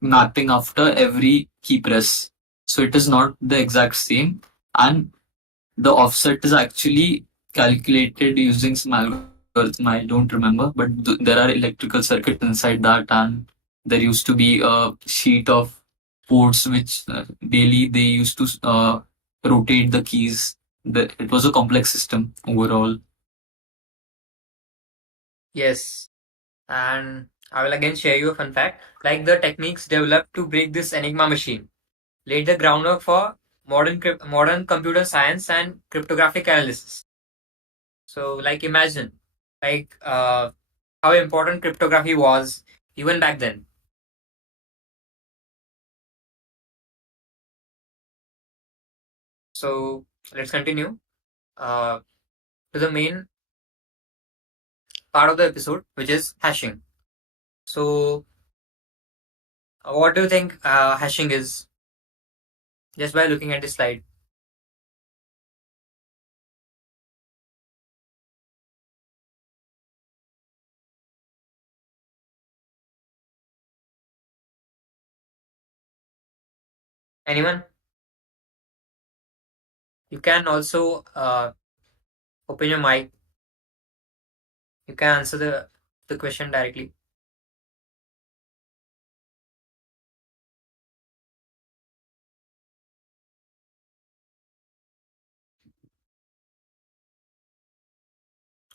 mapping after every key press. So it is not the exact same, and the offset is actually calculated using some algorithm. I don't remember, but there are electrical circuits inside that, and there used to be a sheet of ports which daily they used to rotate the keys. It was a complex system overall. Yes. And I will again share you a fun fact. Like the techniques developed to break this Enigma machine laid the groundwork for modern computer science and cryptographic analysis. So, like imagine, how important cryptography was even back then. So let's continue uh, to the main part of the episode, which is hashing. So, what do you think hashing is? Just by looking at the slide. Anyone? You can also open your mic. You can answer the question directly.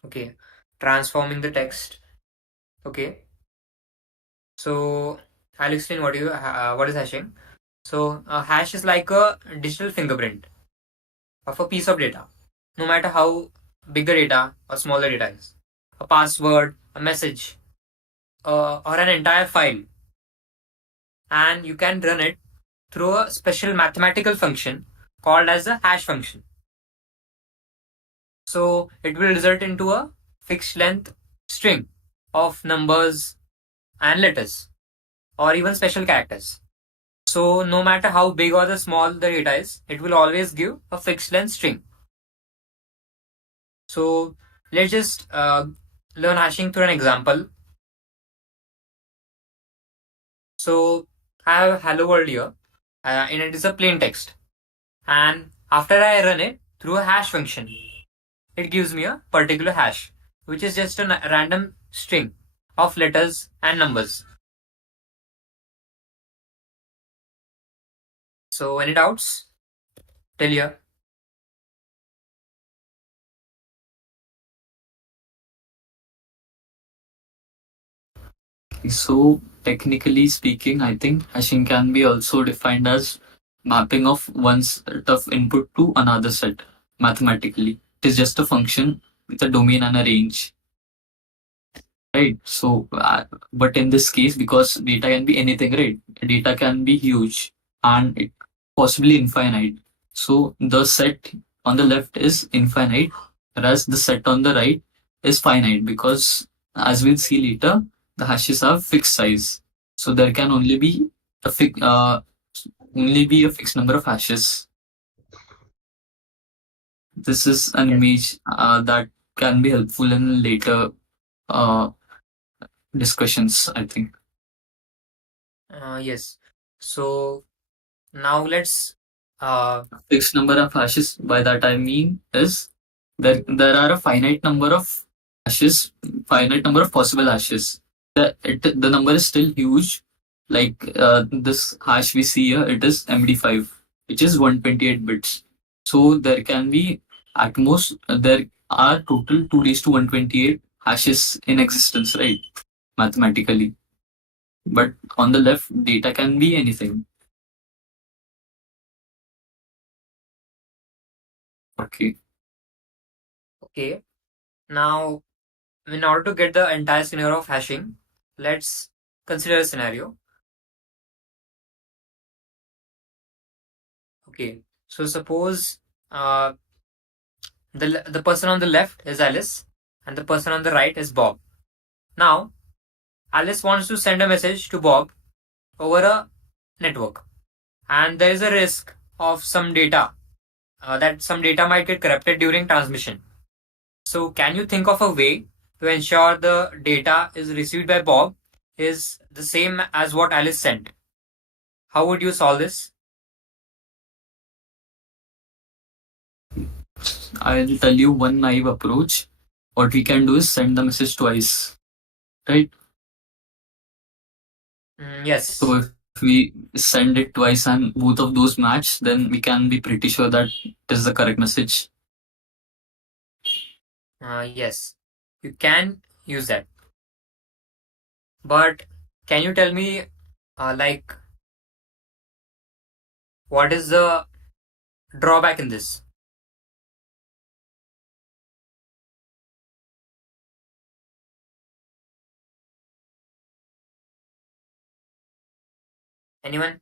Okay. Transforming the text. Okay. So I'll explain what is hashing. So a hash is like a digital fingerprint of a piece of data, no matter how big the data or small the data is. A password, a message, or an entire file, and you can run it through a special mathematical function called as the hash function. So it will result into a fixed length string of numbers and letters, or even special characters. So no matter how big or the small the data is, it will always give a fixed length string. So let's just learn hashing through an example. So I have hello world here, and it is a plain text. And after I run it through a hash function, it gives me a particular hash, which is just a random string of letters and numbers. So any doubts? Till here. So technically speaking, I think hashing can be also defined as mapping of one set of input to another set mathematically. It is just a function with a domain and a range, right? So, but in this case, because data can be anything, right? Data can be huge and it possibly infinite. So the set on the left is infinite, whereas the set on the right is finite because, as we'll see later, the hashes have fixed size. So there can a fi- uh, only be a fixed number of hashes. This is an Yes. image that can be helpful in later uh, discussions, I think. Yes. So now let's. Uh, Fixed number of hashes, by that I mean is there are a finite number of hashes, finite number of possible hashes. The number is still huge. Like this hash we see here, it is MD5, which is 128 bits. So there can be at most there are total 2 raised to 128 hashes in existence, right? Mathematically. But on the left, data can be anything. Okay. okay. Now, in order to get the entire scenario of hashing, let's consider a scenario. Okay. So suppose uh, the person on the left is Alice, and the person on the right is Bob. Now, Alice wants to send a message to Bob over a network, and there is a risk of some data that some data might get corrupted during transmission. So, can you think of a way to ensure the data is received by Bob is the same as what Alice sent? how would you solve this? I'll tell you one naive approach. What we can do is send the message twice, right? Yes. So if we send it twice and both of those match, then we can be pretty sure that it is the correct message. Yes. You can use that. But can you tell me, like, what is the drawback in this? Anyone?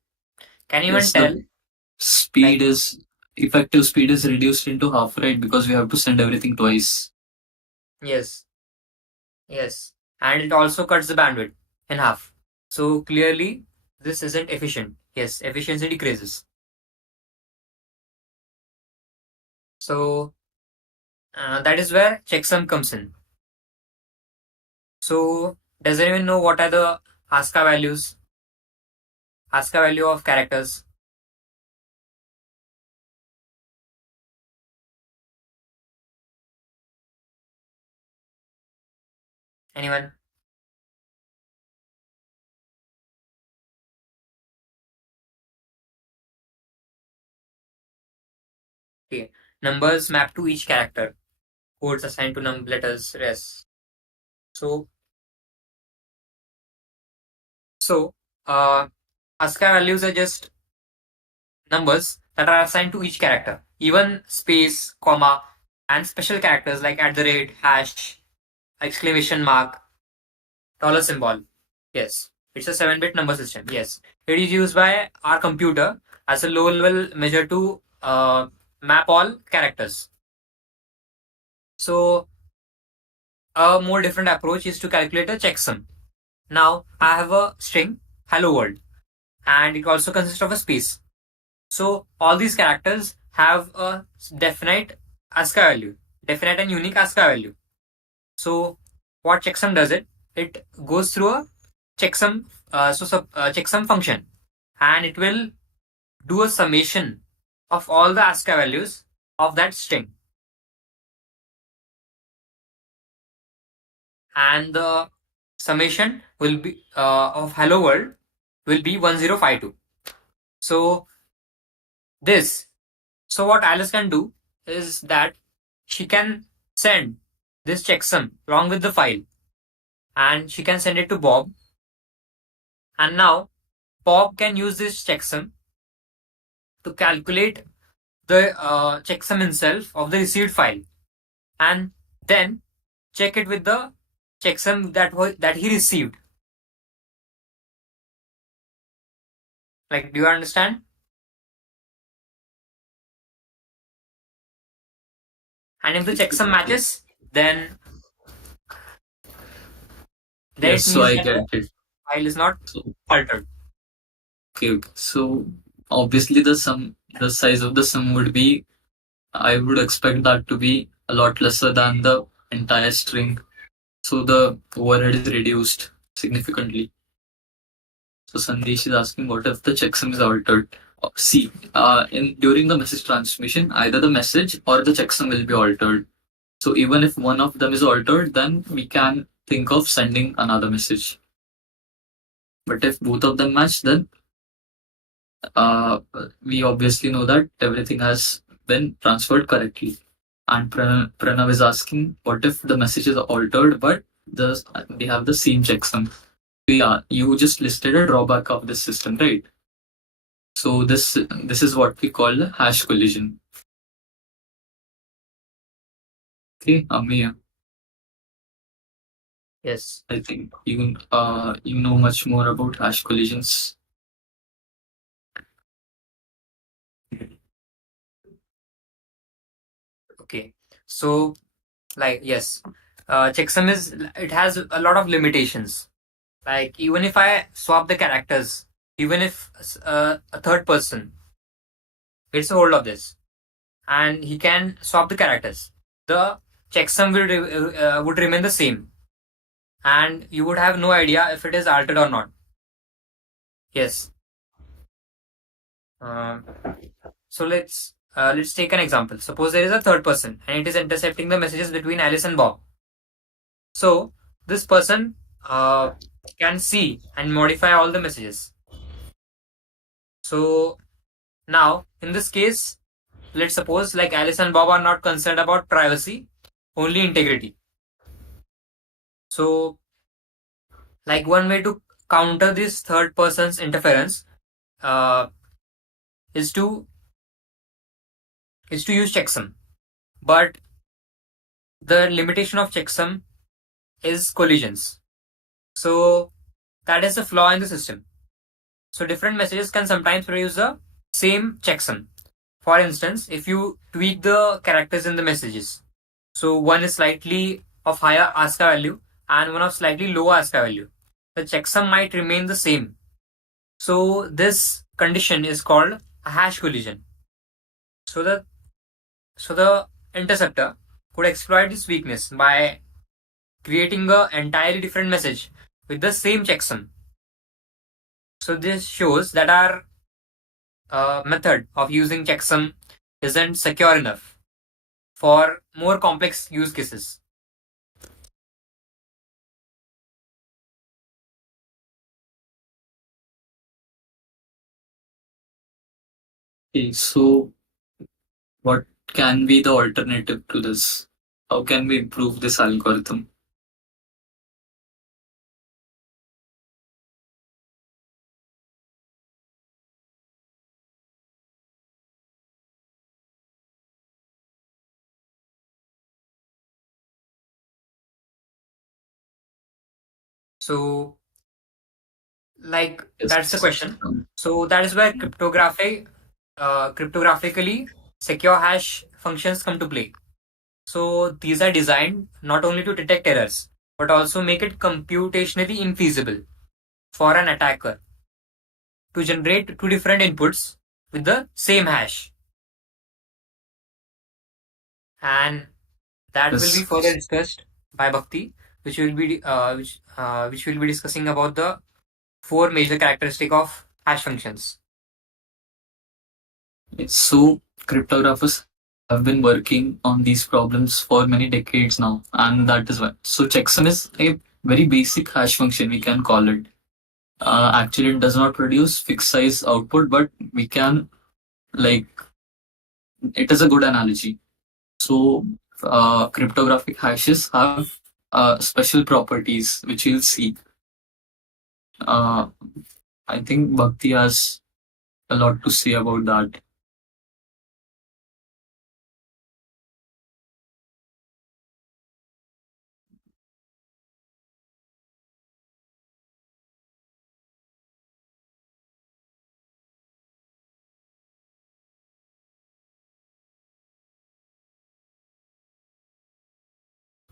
Can anyone Yes, tell? the speed Like, is effective speed is reduced into half, right? Because we have to send everything twice. yes, yes. And it also cuts the bandwidth in half. So clearly, this isn't efficient. Yes, efficiency decreases. So that is where checksum comes in. So does anyone know what are the ASCII values? ASCII value of characters. Anyone? Okay. Numbers mapped to each character. Codes assigned to num letters. Yes. So so ASCII values are just numbers that are assigned to each character. Even space, comma, and special characters like at the rate, hash, exclamation mark, dollar symbol. Yes, it's a 7-bit number system. Yes, it is used by our computer as a low-level measure to map all characters. So a more different approach is to calculate a checksum. Now I have a string hello world, and it also consists of a space. So all these characters have a definite ASCII value, definite and unique ASCII value. So what checksum does it goes through a checksum function, and it will do a summation of all the ASCII values of that string, and the summation will be of hello world will be 1052. So this so what Alice can do is that she can send this checksum along with the file, and she can send it to Bob, and now Bob can use this checksum to calculate the checksum itself of the received file, and then check it with the checksum that he received. Like, do you understand? And if the checksum matches, then Yes, it so means I that the get it. file is not So altered. okay. So obviously the size of the sum would be, I would expect that to be a lot lesser than the entire string. So the overhead is reduced significantly. So Sandesh is asking, what if the checksum is altered? See, in during the message transmission, either the message or the checksum will be altered. So even if one of them is altered, then we can think of sending another message. But if both of them match, then uh, we obviously know that everything has been transferred correctly. And Pranav is asking, what if the message is altered, but they have the same checksum? Yeah, you just listed a drawback of this system, right? So this is what we call the hash collision. Okay, Amir, Yes. I think you know much more about hash collisions. Okay. So, like, yes, checksum it has a lot of limitations. Like, even if I swap the characters, even if a third person gets a hold of this and he can swap the characters, the checksum would remain the same, and you would have no idea if it is altered or not. Yes. Um, so let's take an example. Suppose there is a third person and it is intercepting the messages between Alice and Bob. So this person can see and modify all the messages. So now in this case, let's suppose like Alice and Bob are not concerned about privacy, only integrity. So like one way to counter this third person's interference uh, is to use checksum. But the limitation of checksum is collisions. So that is a flaw in the system. So different messages can sometimes produce the same checksum. For instance, if you tweak the characters in the messages, so one is slightly of higher ASCII value and one of slightly lower ASCII value, the checksum might remain the same. So this condition is called a hash collision. So the interceptor could exploit this weakness by creating a entirely different message with the same checksum. So this shows that our method of using checksum isn't secure enough for more complex use cases. Okay, so what can be the alternative to this? How can we improve this algorithm? So, like that's the Yes. question. So that is where cryptographically secure hash functions come to play. So these are designed not only to detect errors, but also make it computationally infeasible for an attacker to generate two different inputs with the same hash. And that will be Yes. further discussed by Bhakti, which will be discussing about the four major characteristic of hash functions. So cryptographers have been working on these problems for many decades now, and that is why. So checksum is a very basic hash function, we can call it. Actually, it does not produce fixed size output, but we can like it is a good analogy. So cryptographic hashes have special properties which you'll see. Uh, I think Bhakti has a lot to say about that.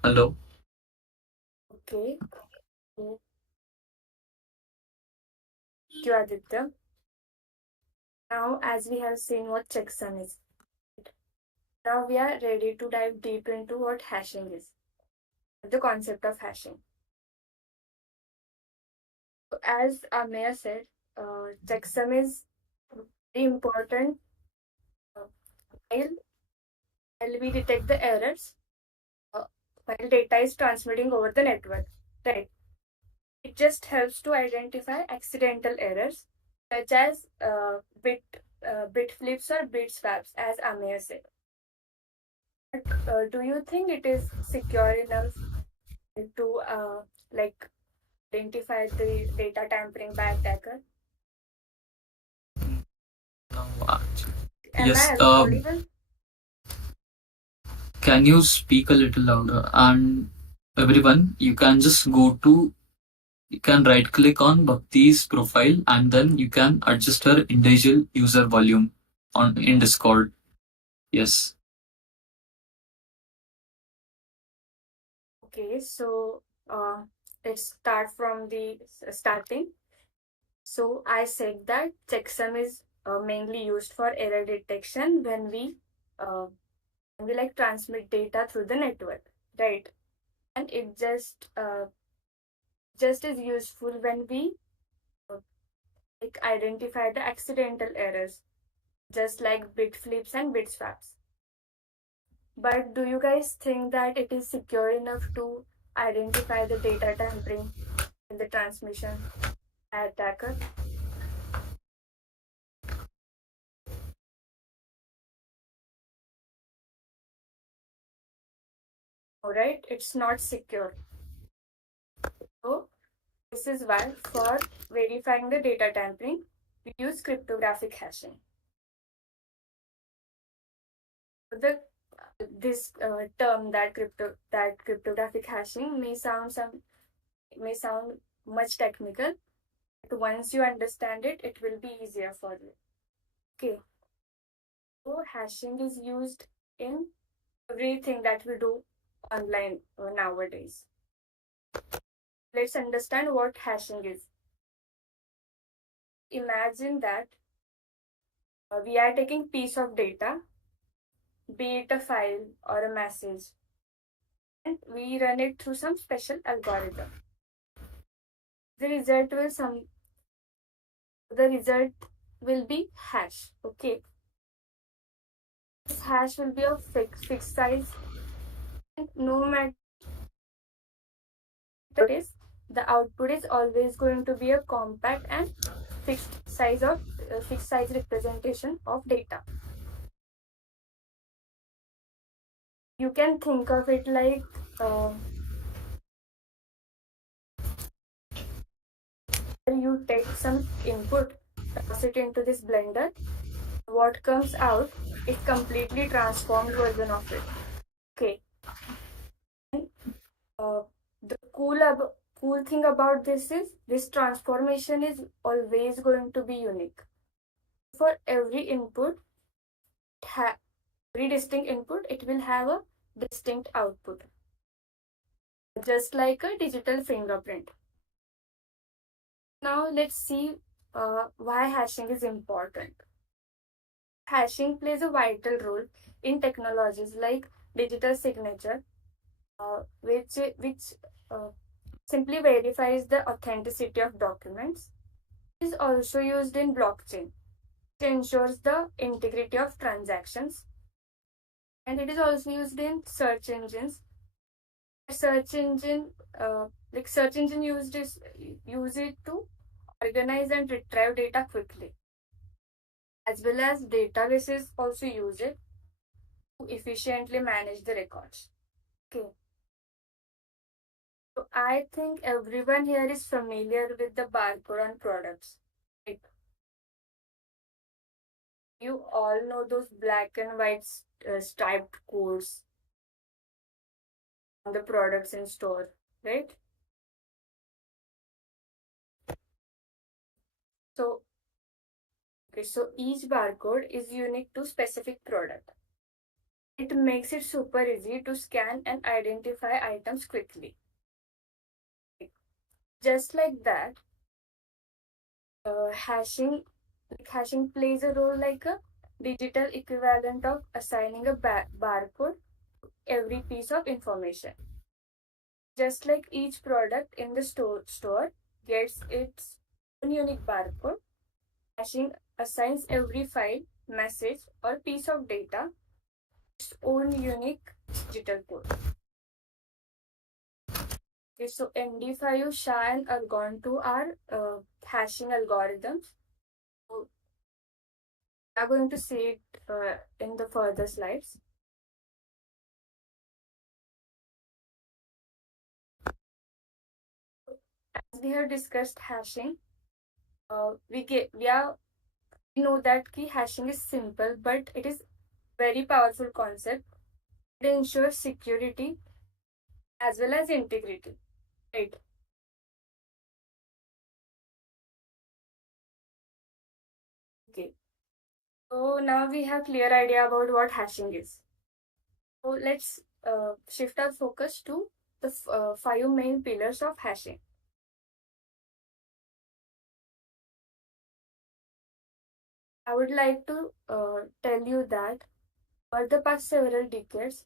Hello. Okay, thank you, Aditya. Now, as we have seen what checksum is, now we are ready to dive deep into what hashing is, the concept of hashing. So as Ameya said, checksum is very important uh, while, while we detect the errors, uh, while data is transmitting over the network. Right. It just helps to identify accidental errors such as bit flips or bit swaps, as Ameya said. But do you think it is secure enough to like identify the data tampering by attacker? No, actually. Am Yes. I audible? Can you speak a little louder? And everyone, you can just go to, you can right click on Bhakti's profile and then you can adjust her individual user volume on in Discord. Yes. Okay, so let's start from the starting. So I said that checksum is mainly used for error detection when we like transmit data through the network, right? And it just is useful when we uh, like identify the accidental errors. just like bit flips and bit swaps. But do you guys think that it is secure enough to identify the data tampering in the transmission by attacker? Alright, it's not secure. So this is why for verifying the data tampering, we use cryptographic hashing. The this term that cryptographic hashing may sound much technical, but once you understand it, it will be easier for you. Okay, so hashing is used in everything that we do online nowadays. Let's understand what hashing is. Imagine that we are taking piece of data, be it a file or a message, and we run it through some special algorithm. The result will be hash. Okay, this hash will be of fixed size, and no matter what it is, the output is always going to be a compact and fixed size representation of data. You can think of it like you take some input, toss it into this blender. What comes out is completely transformed version of it. Okay. And, the cool thing about this is this transformation is always going to be unique. For every input, every distinct input, it will have a distinct output, just like a digital fingerprint. Now let's see why hashing is important. Hashing plays a vital role in technologies like digital signature, which uh, simply verifies the authenticity of documents. It is also used in blockchain, which ensures the integrity of transactions, and it is also used in search engines. Search engine, search engine use it to organize and retrieve data quickly, as well as databases also use it to efficiently manage the records. Okay. So I think everyone here is familiar with the barcode on products. Right? You all know those black and white striped codes on the products in store, right? So, okay, so each barcode is unique to specific product. It makes it super easy to scan and identify items quickly. Just like that, hashing plays a role like a digital equivalent of assigning a barcode to every piece of information. Just like each product in the store gets its own unique barcode, hashing assigns every file, message, or piece of data its own unique digital code. Okay, so MD5, SHA, and Argon2 are hashing algorithms. So we are going to see it in the further slides. As we have discussed hashing, we know that key hashing is simple, but it is very powerful concept. It ensures security as well as integrity, right? Okay. So now we have clear idea about what hashing is. So let's shift our focus to the 5 main pillars of hashing. I would like to tell you that for the past several decades,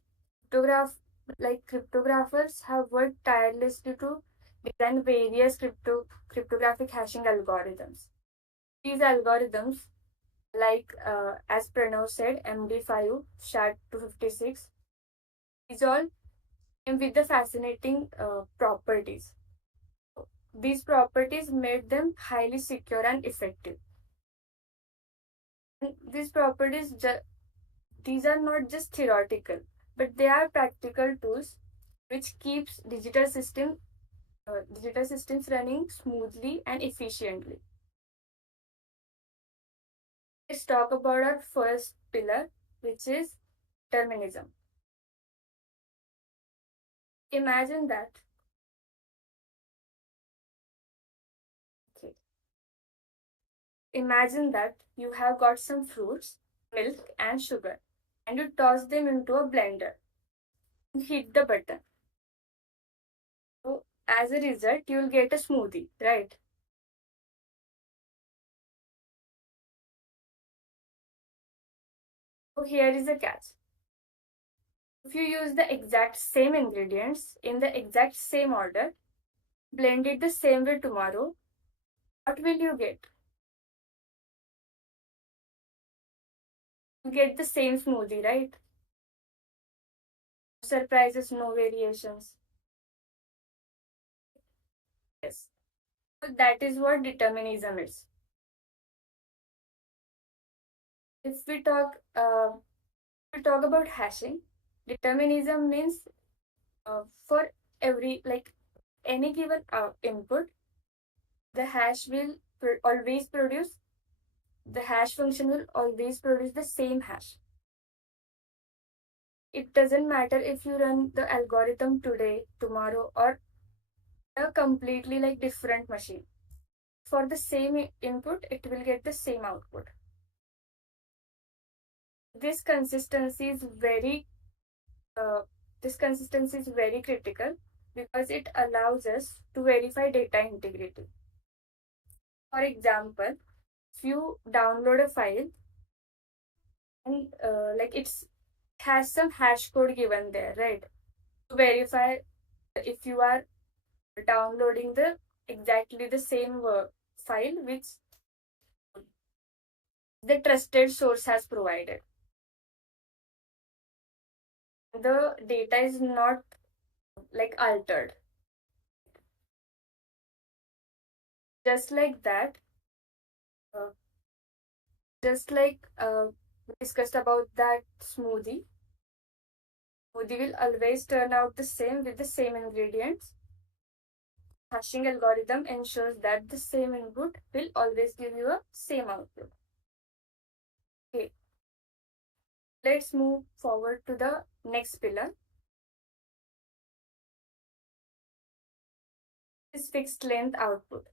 cryptographers have worked tirelessly to design various cryptographic hashing algorithms. These algorithms like as Pranav said, MD5, SHA-256. These all came with the fascinating properties. These properties made them highly secure and effective. And these properties, these are not just theoretical, but they are practical tools which keeps digital systems running smoothly and efficiently. Let's talk about our first pillar, which is determinism. Imagine that. Okay. Imagine that you have got some fruits, milk, and sugar, and you toss them into a blender and hit the button. So, as a result, you will get a smoothie, right? So, here is a catch. If you use the exact same ingredients in the exact same order, blend it the same way tomorrow, what will you get? You get the same smoothie, right? Surprises, no variations. Yes. So that is what determinism is. If we talk about hashing, determinism means for every like any given input, the hash will always produce the hash function will always produce the same hash. It doesn't matter if you run the algorithm today, tomorrow, or a completely like different machine. For the same input, it will get the same output. This consistency is very uh, this consistency is very critical because it allows us to verify data integrity. For example, if you download a file and like it has some hash code given there, right? To verify if you are downloading the exactly the same file which the trusted source has provided. The data is not like altered. Just like that, uh, just like we discussed about that smoothie will always turn out the same with the same ingredients. Hashing algorithm ensures that the same input will always give you a same output. Okay, let's move forward to the next pillar. Is fixed length output.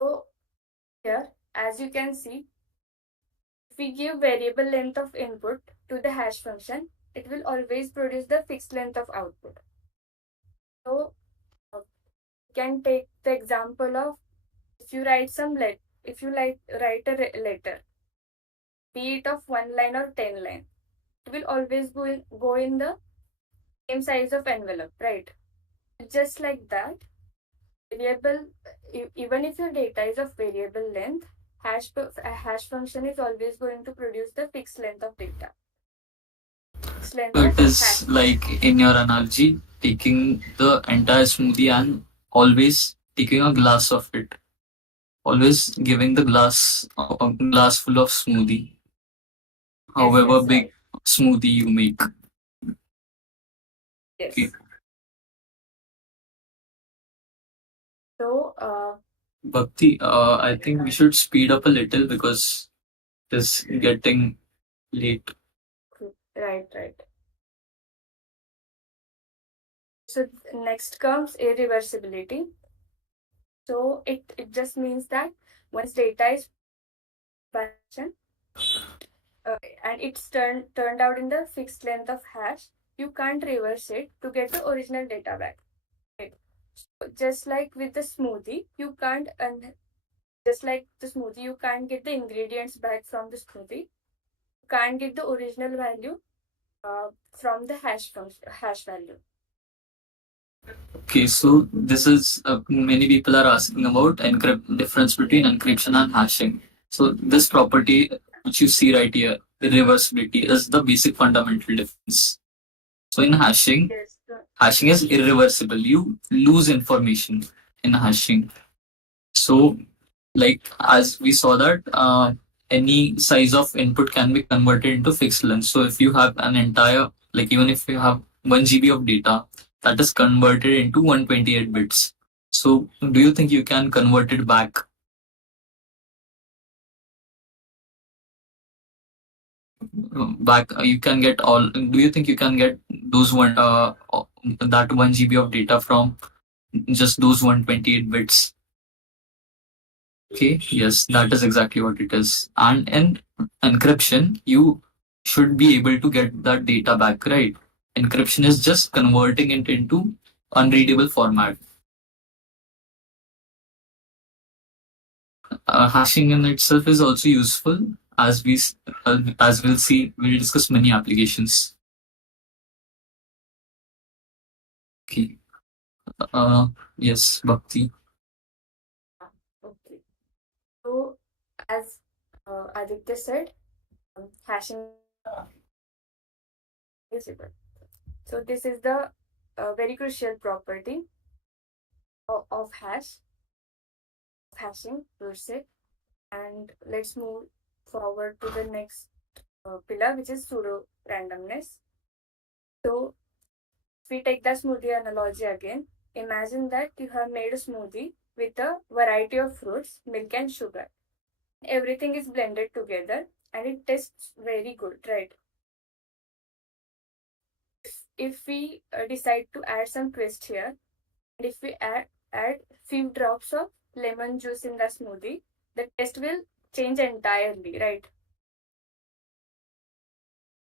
So here, as you can see, if we give variable length of input to the hash function, it will always produce the fixed length of output. So you can take the example of if you write if you write a letter, be it of 1 line or 10 line, it will always go in the same size of envelope, right? Just like that, variable even if your data is of variable length, a hash function is always going to produce the fixed length of data. Fixed length So of it hash. is like in your analogy, taking the entire smoothie and always taking a glass of it, always giving the glass a glass full of smoothie, Yes, however yes, big right. smoothie you make. Okay. Yes. So Bhakti, I think we should speed up a little because it is getting late. right. So next comes irreversibility. So it just means that once data is function and it's turned out in the fixed length of hash, you can't reverse it to get the original data back. Right? So just like with the smoothie, you can't just like the smoothie, you can't get the ingredients back from the smoothie. You can't get the original value from the hash value. Okay, so this is many people are asking about difference between encryption and hashing. So this property which you see right here, irreversibility, is the basic fundamental difference. So in hashing, Yes. hashing is irreversible. You lose information in hashing. So like as we saw that any size of input can be converted into fixed length. So if you have an entire, like even if you have 1 GB of data, that is converted into 128 bits. So do you think you can convert it back? You can get all, do you think you can get those that 1 GB of data from just those 128 bits? Okay, yes, that is exactly what it is. And in encryption, you should be able to get that data back, right? Encryption is just converting it into unreadable format. Hashing in itself is also useful, as as we'll see. We'll discuss many applications. Okay. Yes, Bhakti. Okay. So, as Aditya said, hashing is visible. So, this is the very crucial property of hashing per se. And let's move forward to the next pillar, which is pseudo randomness. So, if we take the smoothie analogy again, imagine that you have made a smoothie with a variety of fruits, milk, and sugar. Everything is blended together and it tastes very good, right? If we decide to add some twist here, and if we add few drops of lemon juice in the smoothie, the taste will change entirely, right?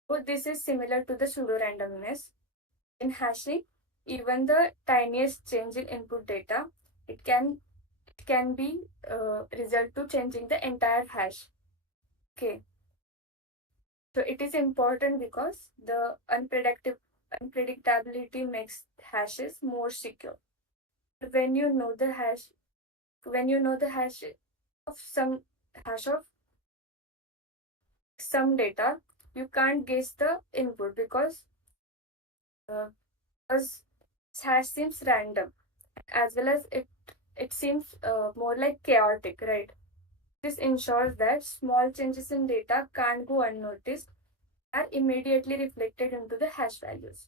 So this is similar to the pseudo randomness. In hashing, even the tiniest change in input data, it can be result to changing the entire hash. Okay, so it is important because the unpredictability makes hashes more secure. When you know the hash, when you know the hash of some data, you can't guess the input uh, because hash seems random, as well as it seems more like chaotic, right? This ensures that small changes in data can't go unnoticed, are immediately reflected into the hash values.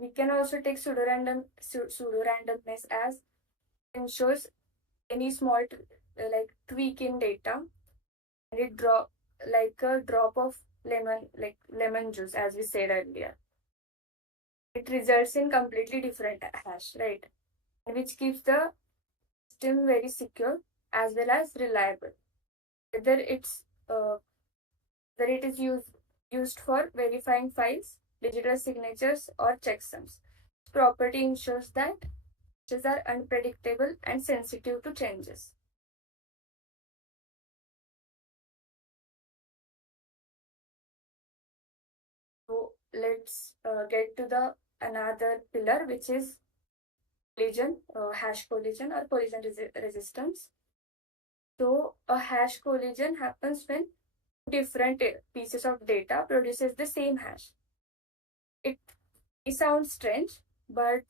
We can also take pseudo randomness as ensures any small like tweak in data, and it drop like a drop of lemon juice, as we said earlier. It results in completely different hash, right? Which keeps the system very secure as well as reliable. Whether it's whether it is used for verifying files, digital signatures, or checksums. This property ensures that changes are unpredictable and sensitive to changes. So let's get to the another pillar, which is collision, hash collision or collision resistance. So a hash collision happens when different pieces of data produces the same hash. It, it sounds strange, but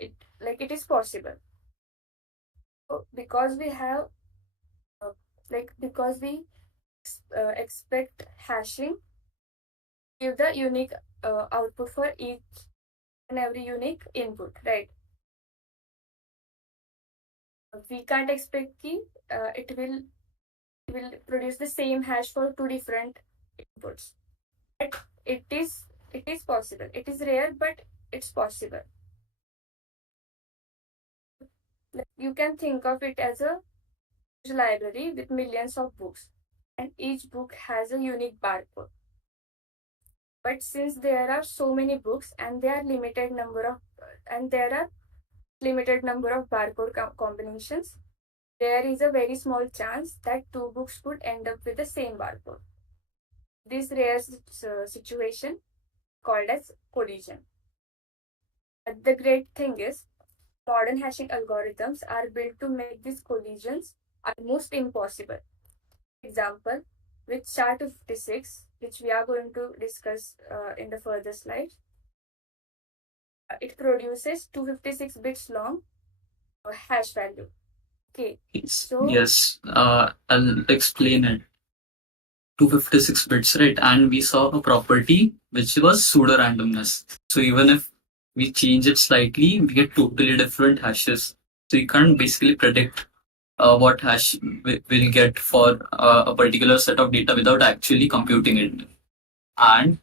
it is possible. So because we have because we expect hashing give the unique output for each and every unique input, right? We can't expect it will produce the same hash for two different inputs. But it is possible. It is rare, but it's possible. You can think of it as a library with millions of books, and each book has a unique barcode. But since there are so many books and there are limited number of barcode combinations, there is a very small chance that two books could end up with the same barcode. This rare situation called as collision. But the great thing is, modern hashing algorithms are built to make these collisions almost impossible. Example, with SHA-256, which we are going to discuss in the further slide, it produces 256 bits long hash value. Okay, so Yes, I'll explain it. 256 bits, right? And we saw a property which was pseudo randomness. So even if we change it slightly, we get totally different hashes. So you can't basically predict what hash we'll get for a particular set of data without actually computing it. And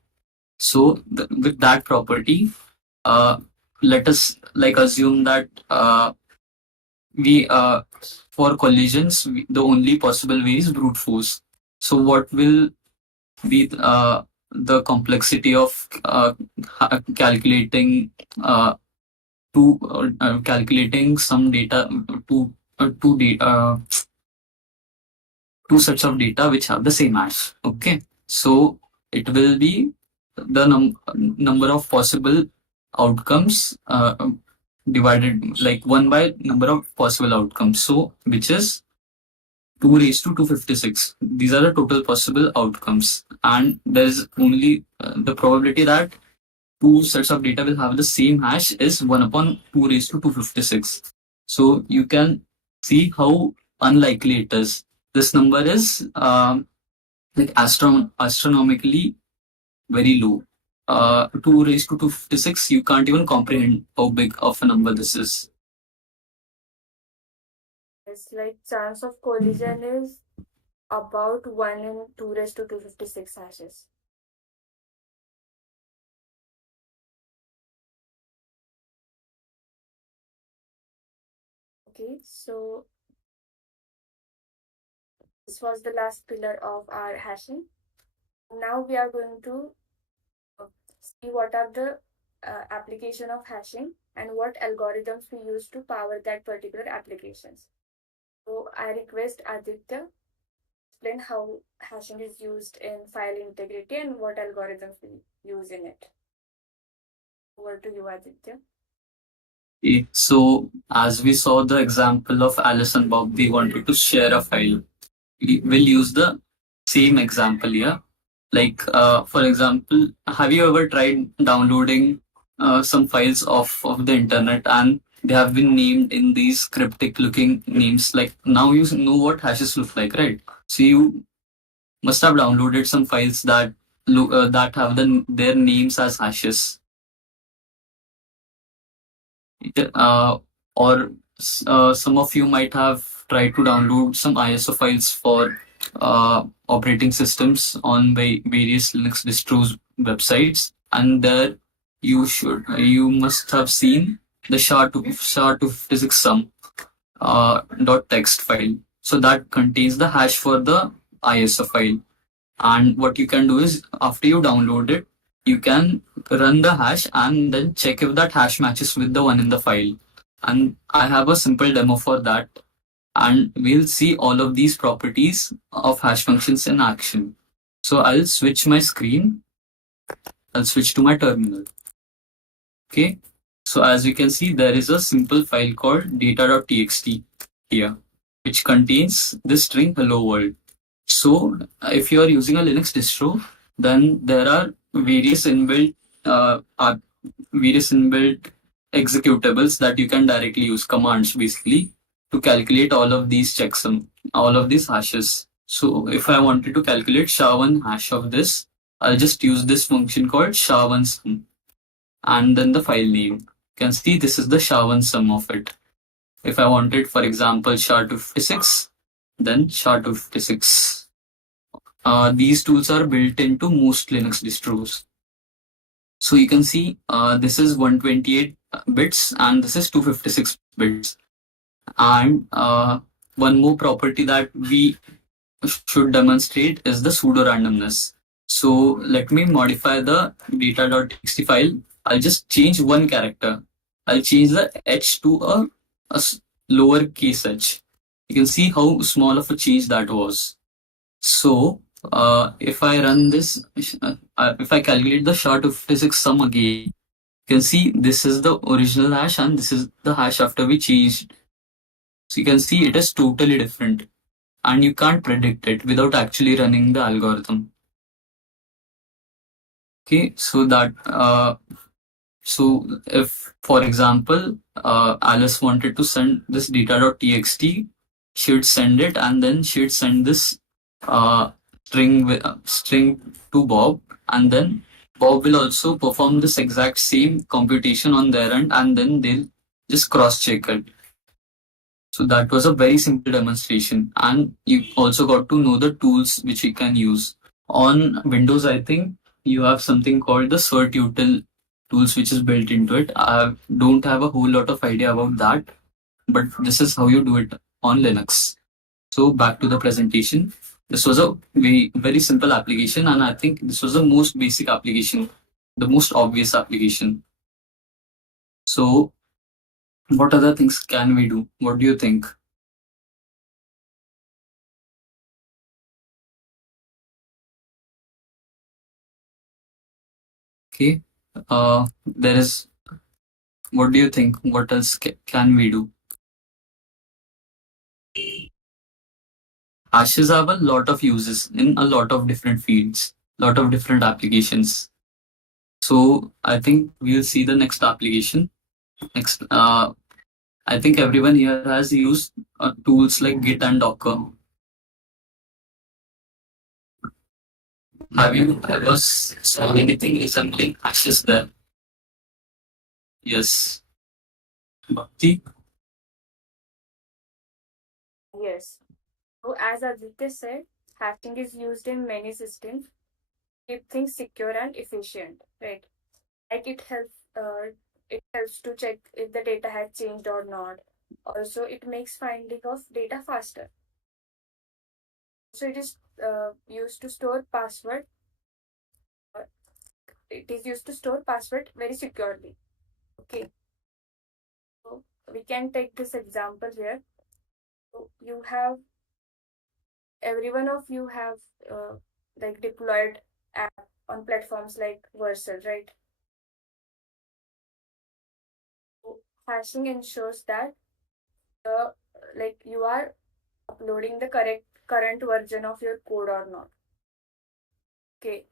so with that property, uh, let us like assume that we for collisions the only possible way is brute force. So what will be the complexity of calculating calculating some data to two sets of data which have the same hash. Okay, so it will be the number of possible outcomes divided like 1 by number of possible outcomes. So which is 2 raised to 256. These are the total possible outcomes, and there's only the probability that two sets of data will have the same hash is 1 upon 2 raised to 256. So you can see how unlikely it is. This number is like astronomically very low. 2 raised to 256, you can't even comprehend how big of a number this is. it's like chance of collision is about 1 in 2 raised to 256 hashes. Okay, so this was the last pillar of our hashing. Now we are going to see what are the application of hashing and what algorithms we use to power that particular applications. So I request Aditya explain how hashing is used in file integrity and what algorithms we use in it. Over to you, Aditya. Okay, so as we saw the example of Alice and Bob, they wanted to share a file. We'll use the same example here. Like, for example, have you ever tried downloading some files off of the internet and they have been named in these cryptic looking names? Like now you know what hashes look like, right? So you must have downloaded some files that that have their names as hashes. Or some of you might have tried to download some ISO files for operating systems on various Linux distros websites, and there you must have seen the SHA-256 sum .text file. So that contains the hash for the ISO file. And what you can do is after you download it, you can run the hash and then check if that hash matches with the one in the file. And I have a simple demo for that. And we'll see all of these properties of hash functions in action. So I'll switch my screen. I'll switch to my terminal. Okay. So as you can see, there is a simple file called data.txt here, which contains this string hello world. So if you are using a Linux distro, then there are various inbuilt executables that you can directly use, commands basically, to calculate all of these checksum, all of these hashes. So if I wanted to calculate SHA-1 hash of this, I'll just use this function called SHA-1 sum and then the file name. You can see this is the SHA-1 sum of it. If I wanted, for example, SHA-256, then SHA-256. These tools are built into most Linux distros. So you can see this is 128 bits and this is 256 bits. And one more property that we should demonstrate is the pseudo randomness. So let me modify the data.txt file. I'll just change one character. I'll change the h to a lower case h. You can see how small of a change that was. So if I run this, if I calculate the SHA-256 sum again, you can see this is the original hash and this is the hash after we changed. So you can see it is totally different and you can't predict it without actually running the algorithm. Okay, so that so if, for example, Alice wanted to send this data.txt, she would send it and then she would send this uh, string to Bob, and then Bob will also perform this exact same computation on their end, and then they'll just cross check it. So that was a very simple demonstration, and you also got to know the tools which you can use. On Windows, I think you have something called the certutil tools which is built into it. I don't have a whole lot of idea about that, but this is how you do it on Linux. So back to the presentation. This was a very simple application, and I think this was the most basic application, the most obvious application. So what other things can we do? What do you think? Okay. There is. What do you think? What else can we do? Hashes have a lot of uses in a lot of different fields, lot of different applications. So I think we'll see the next application. Next, I think everyone here has used tools like Git and Docker. Have you ever saw anything resembling hashes there? Yes. Bhakti? Yes. So as Aditya said, hashing is used in many systems to keep things secure and efficient, right? Like it helps to check if the data has changed or not. Also, it makes finding of data faster. So it is used to store password. uh, It is used to store password very securely. Okay, so we can take this example here. So you have every one of you have uh, like deployed app on platforms like Vercel, right? So hashing ensures that like you are uploading the correct current version of your code or not. Okay,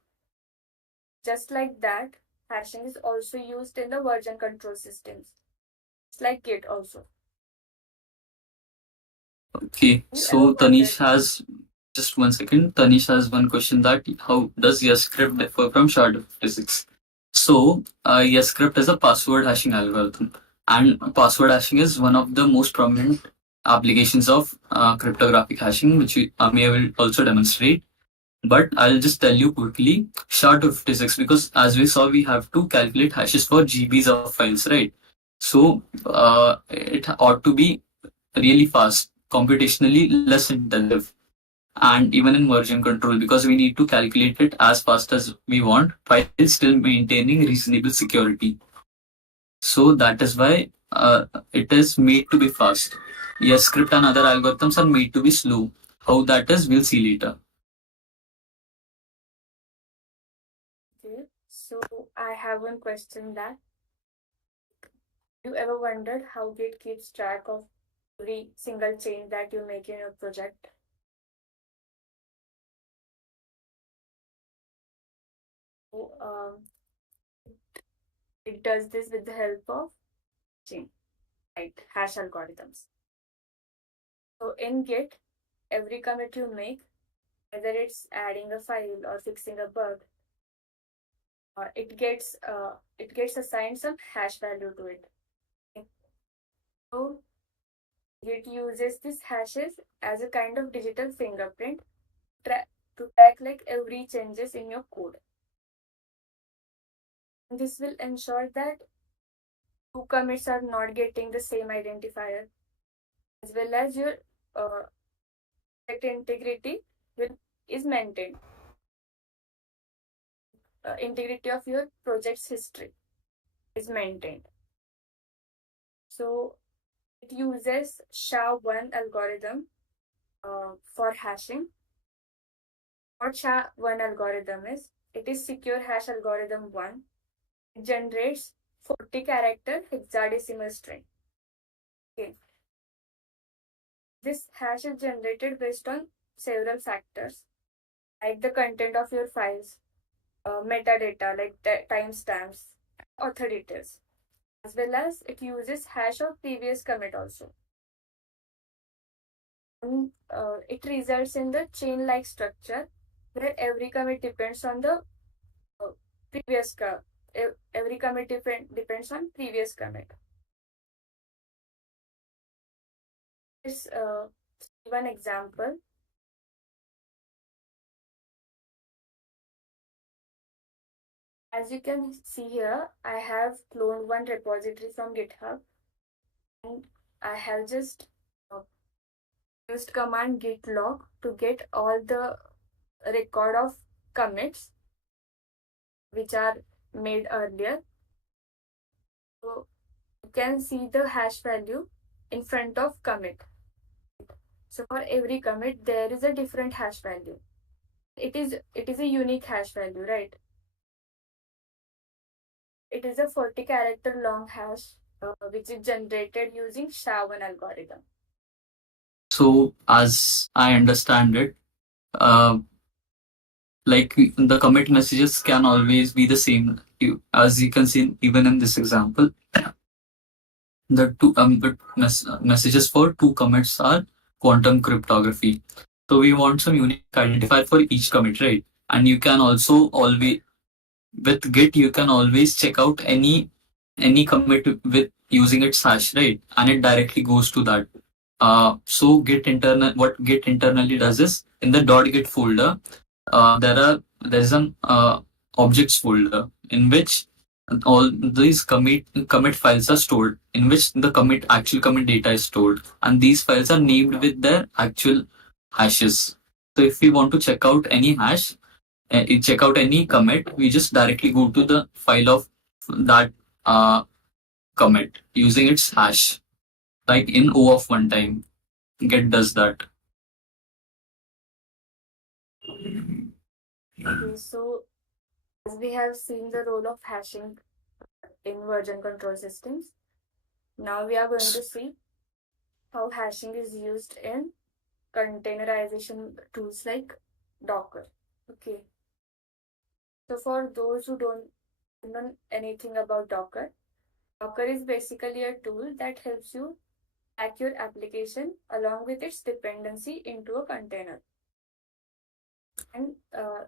just like that, hashing is also used in the version control systems. It's like Git also. Okay. You ever So wondered? Tanish has just 1 second. Tanish has one question that how does YesScript differ from SHA-256? So YesScript is a password hashing algorithm, and password hashing is one of the most prominent applications of cryptographic hashing, which Amir will also demonstrate. But I'll just tell you quickly SHA-256, because as we saw, we have to calculate hashes for GBs of files, right? So it ought to be really fast, computationally less intensive, and even in version control, because we need to calculate it as fast as we want while still maintaining reasonable security. So that is why it is made to be fast. Yes, script and other algorithms are made to be slow. How that is, we'll see later. Okay, so I have one question that you ever wondered how Git keeps track of every single change that you make in your project? So, it does this with the help of chain, right? Hash algorithms. So in Git, every commit you make, whether it's adding a file or fixing a bug, it gets assigned some hash value to it. Okay? So Git uses these hashes as a kind of digital fingerprint to track like every changes in your code. And this will ensure that two commits are not getting the same identifier, as well as your uh, project integrity will is maintained. Integrity of your project's history is maintained. So it uses SHA-1 algorithm for hashing. What SHA-1 algorithm is? It is secure hash algorithm 1. It generates 40 character hexadecimal string. Okay. This hash is generated based on several factors like the content of your files, metadata like timestamps, author details, as well as it uses hash of previous commit also. And, it results in the chain-like structure where every commit depends on the previous every commit depends on previous commit. Let's see one example. As you can see here, I have cloned one repository from GitHub, and I have just used command git log to get all the record of commits which are made earlier. So you can see the hash value in front of commit. So for every commit, there is a different hash value. It is a unique hash value, right? It is a 40 character long hash which is generated using SHA-1 algorithm. So as I understand it, uh, like the commit messages can always be the same. As you can see, even in this example, the two messages for two commits are quantum cryptography. So we want some unique identifier for each commit, right? And you can also always with Git you can always check out any commit with using its hash, right? And it directly goes to that. So what Git internally does is in the .git folder, there's an objects folder in which all these commit files are stored, in which the actual commit data is stored, and these files are named with their actual hashes. So if we want to check out any hash, check out any commit, we just directly go to the file of that commit using its hash, like in O of one time. Git does that. Okay, so as we have seen the role of hashing in version control systems, now we are going to see how hashing is used in containerization tools like Docker. Okay, so for those who don't know anything about Docker, Docker is basically a tool that helps you pack your application along with its dependency into a container, and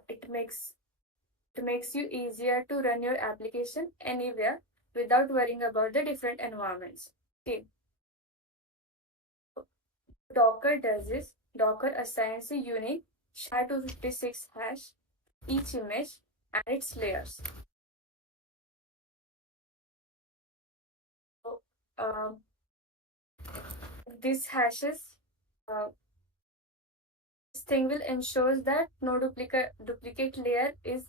it makes you easier to run your application anywhere without worrying about the different environments. Okay. Docker does is Docker assigns a unique SHA-256 hash each image and its layers. So, these hashes, uh, this thing will ensure that no duplicate layer is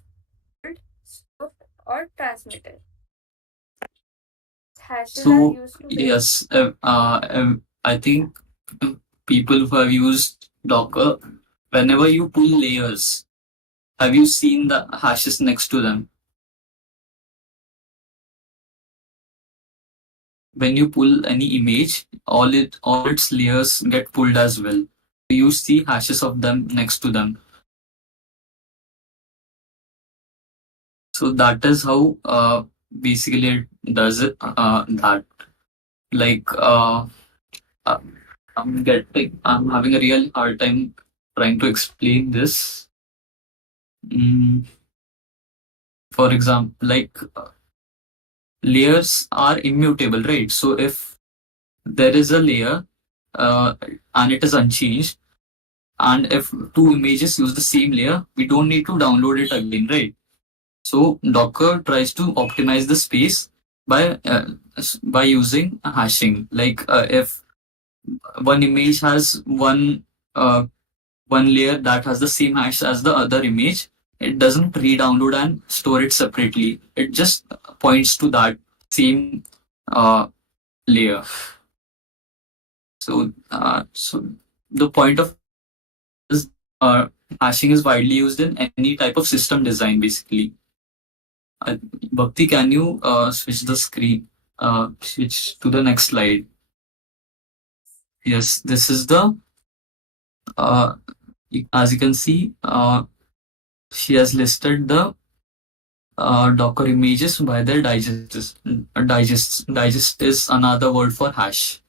built, stored, or transmitted. Hashes are So used to yes, I think people who have used Docker, whenever you pull layers, have you seen the hashes next to them? When you pull any image, all its layers get pulled as well. You see hashes of them next to them. So that is how basically it does it. That like uh, I'm having a real hard time trying to explain this. Mm, for example, like layers are immutable, right? So if there is a layer and it is unchanged, and if two images use the same layer, we don't need to download it again, right? So Docker tries to optimize the space by using hashing. Like if one image has one layer that has the same hash as the other image, it doesn't re-download and store it separately. It just points to that same uh, layer. So the point of is uh, hashing is widely used in any type of system design, basically. Uh, Bhakti, can you switch the screen? Switch to the next slide. Yes, this is the, uh, as you can see, she has listed the Docker images by their digests. Digest is another word for hash.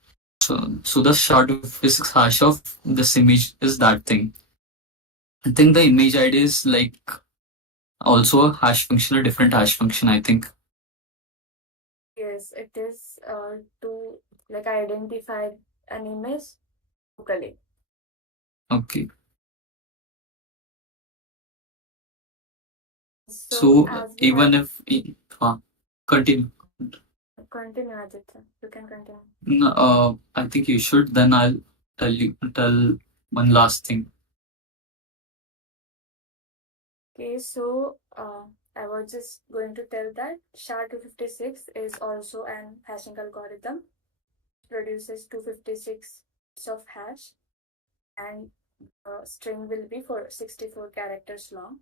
So the SHA-256 hash of this image is that thing. I think the image ID is like also a hash function, a different hash function, I think. Yes, it is to like identify an image locally. Okay. So So as we even have if continue. continue, Aditya, you can continue. No, I think you should. Then I'll tell one last thing. Okay, so I was just going to tell that SHA-256 is also an hashing algorithm. Produces 256 bits of hash, and string will be for 64 characters long.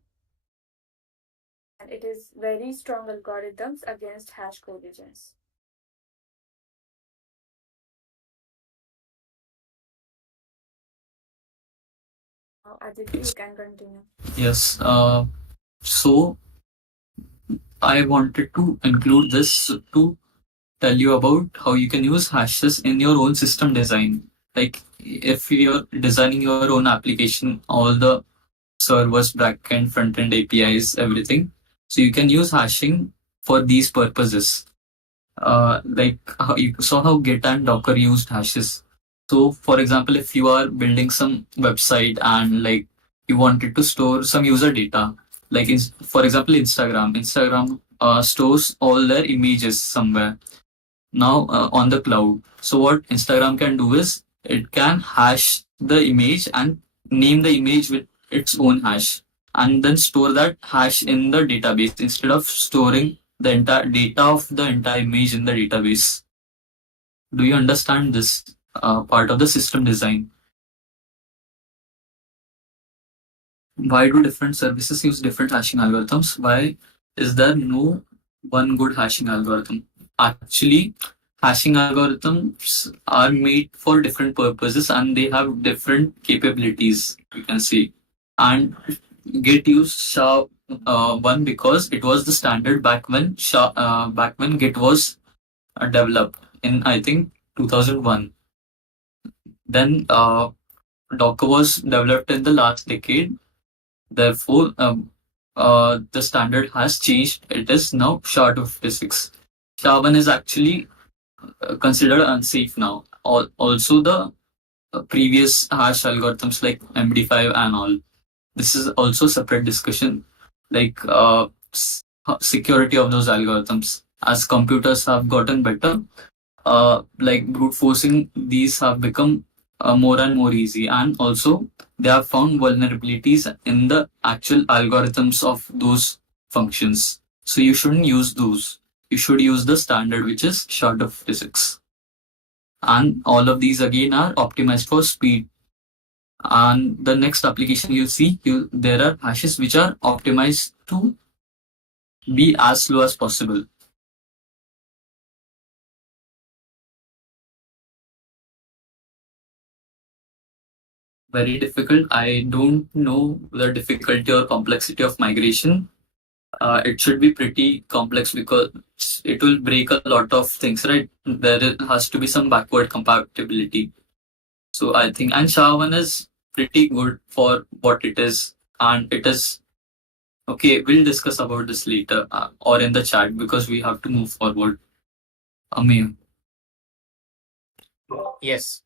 And it is very strong algorithms against hash collisions. Aditya, you can continue. Yes. So I wanted to include this to tell you about how you can use hashes in your own system design. Like if you're designing your own application, all the servers, backend, front end APIs, everything. So you can use hashing for these purposes. Like how you saw how Git and Docker used hashes. So for example, if you are building some website and like you wanted to store some user data, like for example, Instagram stores all their images somewhere now on the cloud. So what Instagram can do is it can hash the image and name the image with its own hash and then store that hash in the database instead of storing the entire data of the entire image in the database. Do you understand this part of the system design? Why do different services use different hashing algorithms? Why is there no one good hashing algorithm? Actually, hashing algorithms are made for different purposes and they have different capabilities, you can see. And Git used SHA-1 because it was the standard back when Git was developed in, I think, 2001. Then Docker was developed in the last decade. Therefore, the standard has changed. It is now SHA-256. SHA-1 is actually considered unsafe now. Also, the previous hash algorithms like MD5 and all. This is also a separate discussion, like security of those algorithms. As computers have gotten better, like brute forcing these have become more and more easy, and also they have found vulnerabilities in the actual algorithms of those functions. So you shouldn't use those. You should use the standard, which is short of physics. And all of these again are optimized for speed. And the next application you see, there are hashes which are optimized to be as slow as possible. Very difficult. I don't know the difficulty or complexity of migration. It should be pretty complex because it will break a lot of things, right? There has to be some backward compatibility. So I think, and SHA-1 is pretty good for what it is. And it is, okay, we'll discuss about this later or in the chat because we have to move forward. Amir. Yes.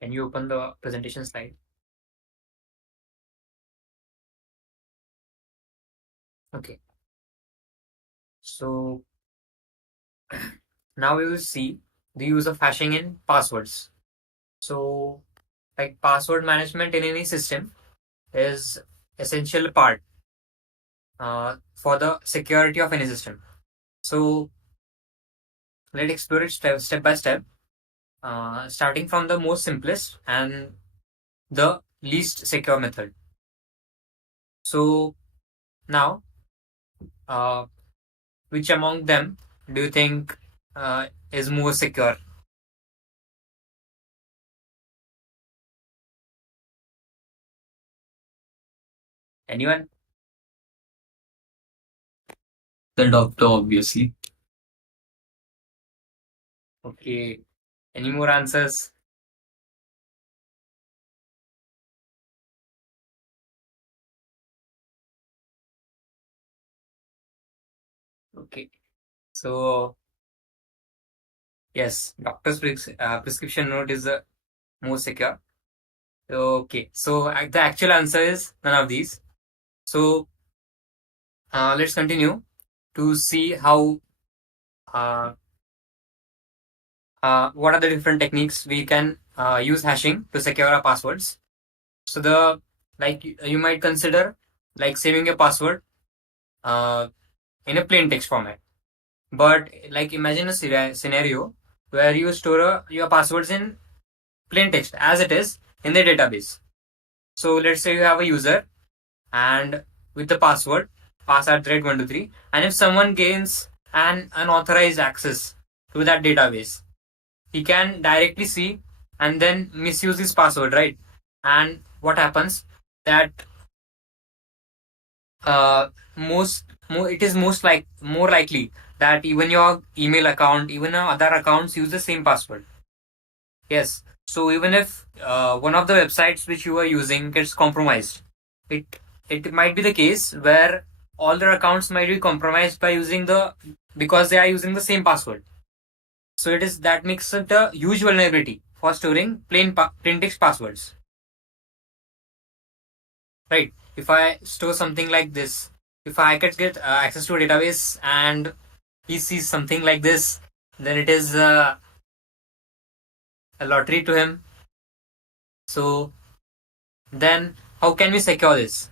Can you open the presentation slide? Okay. So now we will see the use of hashing in passwords. So, like password management in any system, is essential part for the security of any system. So let's explore it step by step, starting from the most simplest and the least secure method. So now, which among them do you think is more secure? Anyone? The doctor, obviously. Okay. Any more answers? Okay. So yes, doctor's prescription note is the most secure. Okay. So the actual answer is none of these. So let's continue to see how uh, what are the different techniques we can use hashing to secure our passwords. So the like you might consider like saving your password uh, in a plain text format. But like imagine a scenario where you store your passwords in plain text as it is in the database. So let's say you have a user and with the password pass@123, and if someone gains an unauthorized access to that database, he can directly see and then misuse his password, right? And what happens that it is more likely that even your email account, even other accounts use the same password. Yes. So even if one of the websites which you are using gets compromised, it it might be the case where all their accounts might be compromised by using the because they are using the same password. So it is that makes it a huge vulnerability for storing plain text passwords. Right? If I store something like this, if I could get access to a database and he sees something like this, then it is a lottery to him. So then, how can we secure this?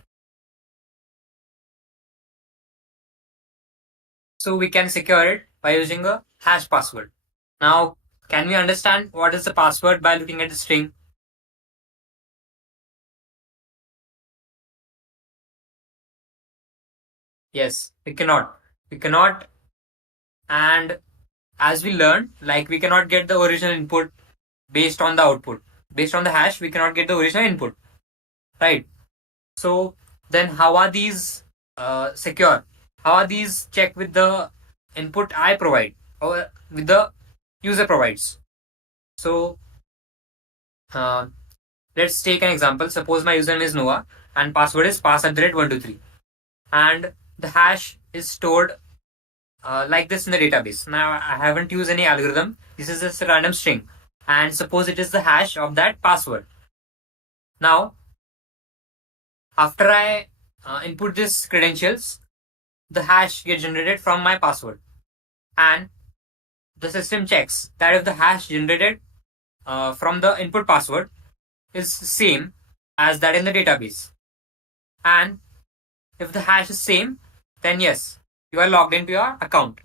So we can secure it by using a hash password. Now, can we understand what is the password by looking at the string? Yes, we cannot. We cannot, and as we learned, like we cannot get the original input based on the output. Based on the hash, we cannot get the original input. Right? So then how are these secure? How are these checked with the input I provide or with the user provides? So uh, let's take an example. Suppose my username is Noah and password is pass@123, and the hash is stored like this in the database. Now I haven't used any algorithm. This is just a random string, and suppose it is the hash of that password. Now after I input these credentials, the hash gets generated from my password, and the system checks that if the hash generated from the input password is same as that in the database, and if the hash is same, then yes, you are logged into your account.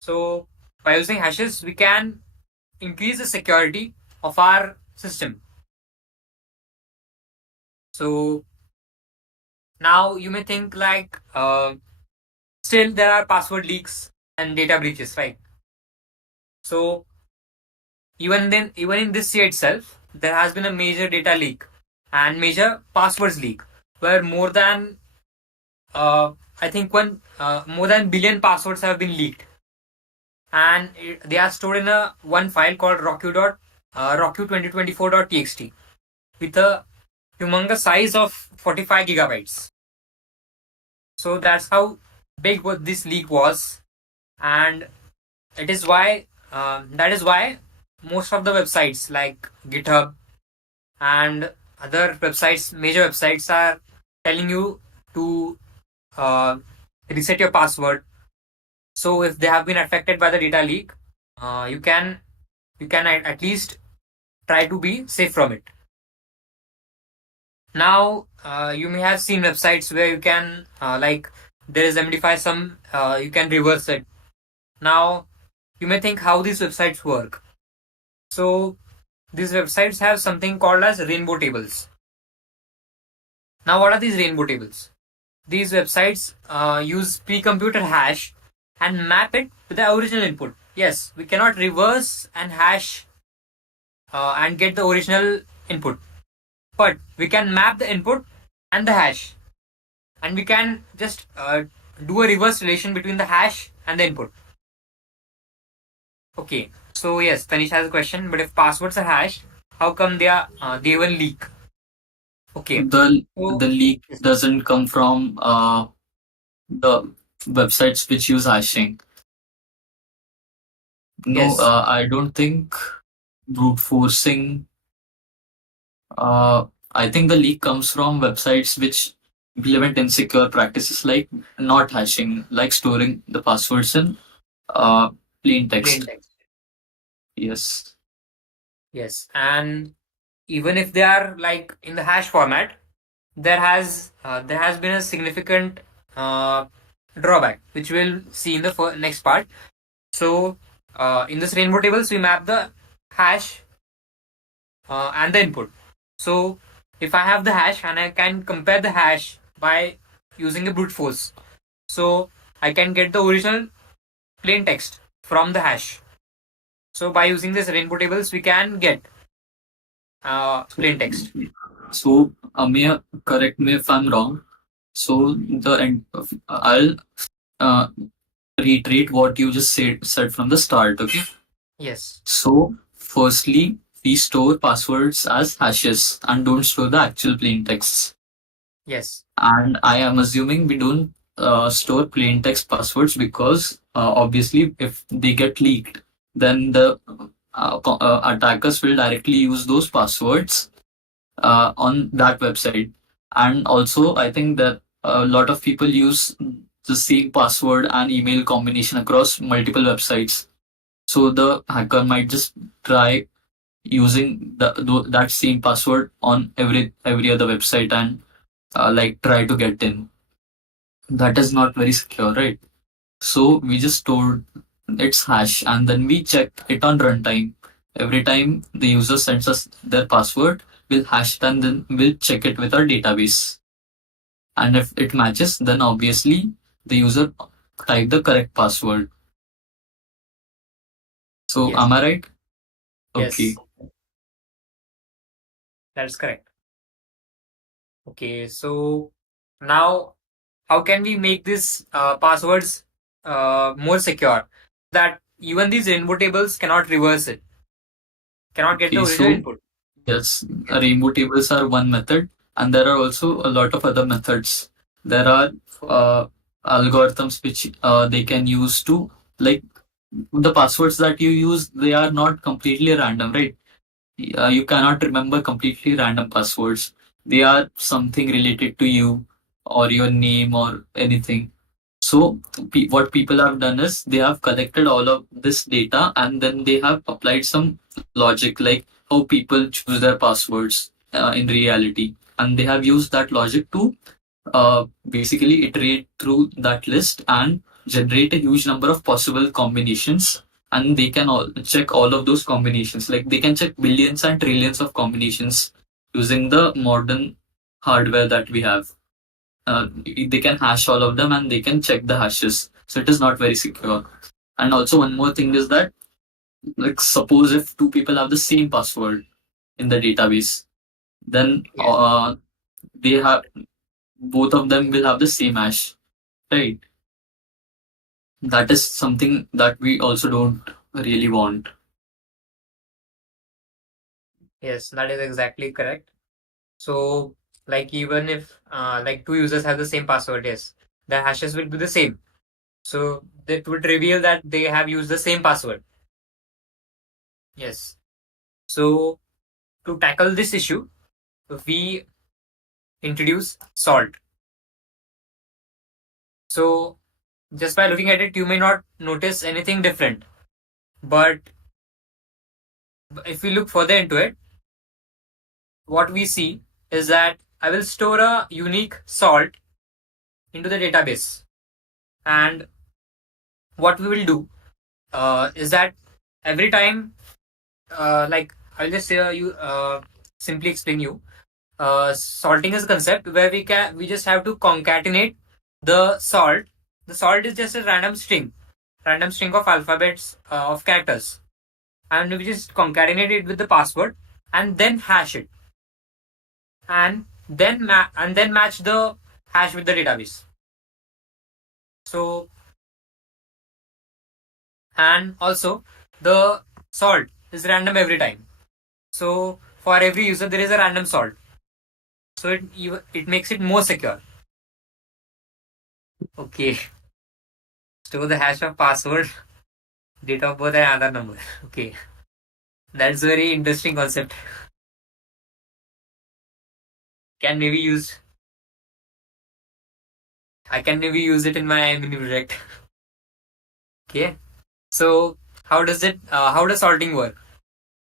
So by using hashes, we can increase the security of our system. So now you may think like still there are password leaks and data breaches, right? So even in this year itself, there has been a major data leak and major passwords leak, where more than I think more than billion passwords have been leaked, and they are stored in a one file called rocu2024.txt with a humongous size of 45 gigabytes. So that's how big what this leak was, and it is why that is why most of the websites like GitHub and other websites, major websites, are telling you to uh, reset your password. So if they have been affected by the data leak, you can at least try to be safe from it. Now, you may have seen websites where you can, there is MD5, you can reverse it. Now, you may think how these websites work. So, these websites have something called as rainbow tables. Now, what are these rainbow tables? These websites use pre-computed hash and map it with the original input. Yes, we cannot reverse and hash and get the original input, but we can map the input and the hash, and we can just do a reverse relation between the hash and the input. Okay, so yes, Tanish has a question, but if passwords are hashed, how come they will leak? Okay, The so the leak doesn't come from the websites which use hashing. No, yes, I don't think brute forcing. Uh, I think the leak comes from websites which implement insecure practices like not hashing, like storing the passwords in uh, plain plain text. text. Yes. Yes, and even if they are like in the hash format, there has been a significant uh, drawback, which we'll see in the next part. So, in this rainbow tables, we map the hash and the input. So, if I have the hash and I can compare the hash by using a brute force, so I can get the original plain text from the hash. So, by using this rainbow tables, we can get plain text. So, Amir, correct me if I'm wrong. So, I'll uh, reiterate what you just said from the start. Okay. Yes, So, firstly, we store passwords as hashes and don't store the actual plain texts. yes, And I am assuming we don't store plain text passwords because obviously, if they get leaked, then the attackers will directly use those passwords on that website. And also, I think that a lot of people use the same password and email combination across multiple websites. So the hacker might just try using that same password on every other website and like try to get in. That is not very secure, right? So we just stored its hash and then we check it on runtime. Every time the user sends us their password, we'll hash it and then we'll check it with our database. And if it matches, then obviously the user typed the correct password. So yes, am I right? Okay. yes, that's correct. Okay, so now how can we make these passwords more secure that even these rainbow tables cannot reverse it, cannot get the Okay. original So input? yes, rainbow tables are one method, and there are also a lot of other methods. There are uh, algorithms which they can use to, like, the passwords that you use, they are not completely random, right? You cannot remember completely random passwords. They are something related to you or your name or anything. So, what people have done is they have collected all of this data and then they have applied some logic, like how people choose their passwords in reality. And they have used that logic to basically iterate through that list and generate a huge number of possible combinations. And they can check all of those combinations. Like they can check billions and trillions of combinations using the modern hardware that we have. They can hash all of them and they can check the hashes. So it is not very secure. And also one more thing is that, like, suppose if two people have the same password in the database, then Yes, they have both of them will have the same hash, right? That is something that we also don't really want. yes, that is exactly correct. So, like even if like two users have the same password, yes, the hashes will be the same. So that would reveal that they have used the same password. Yes. So to tackle this issue, we introduce salt. So just by looking at it, you may not notice anything different. But if we look further into it, what we see is that I will store a unique salt into the database. And what we will do is that every time, like I'll just say you simply explain you. Salting is a concept where we just have to concatenate the salt. The salt is just a random string of alphabets of characters, and we just concatenate it with the password and then hash it, and then match the hash with the database. So, and also the salt is random every time. So for every user there is a random salt. So it makes it more secure. Okay. Store the hash of password, date of birth, and other number. Okay. That's a very interesting concept. Can maybe use. I can maybe use it in my mini project. Okay. So how does salting work?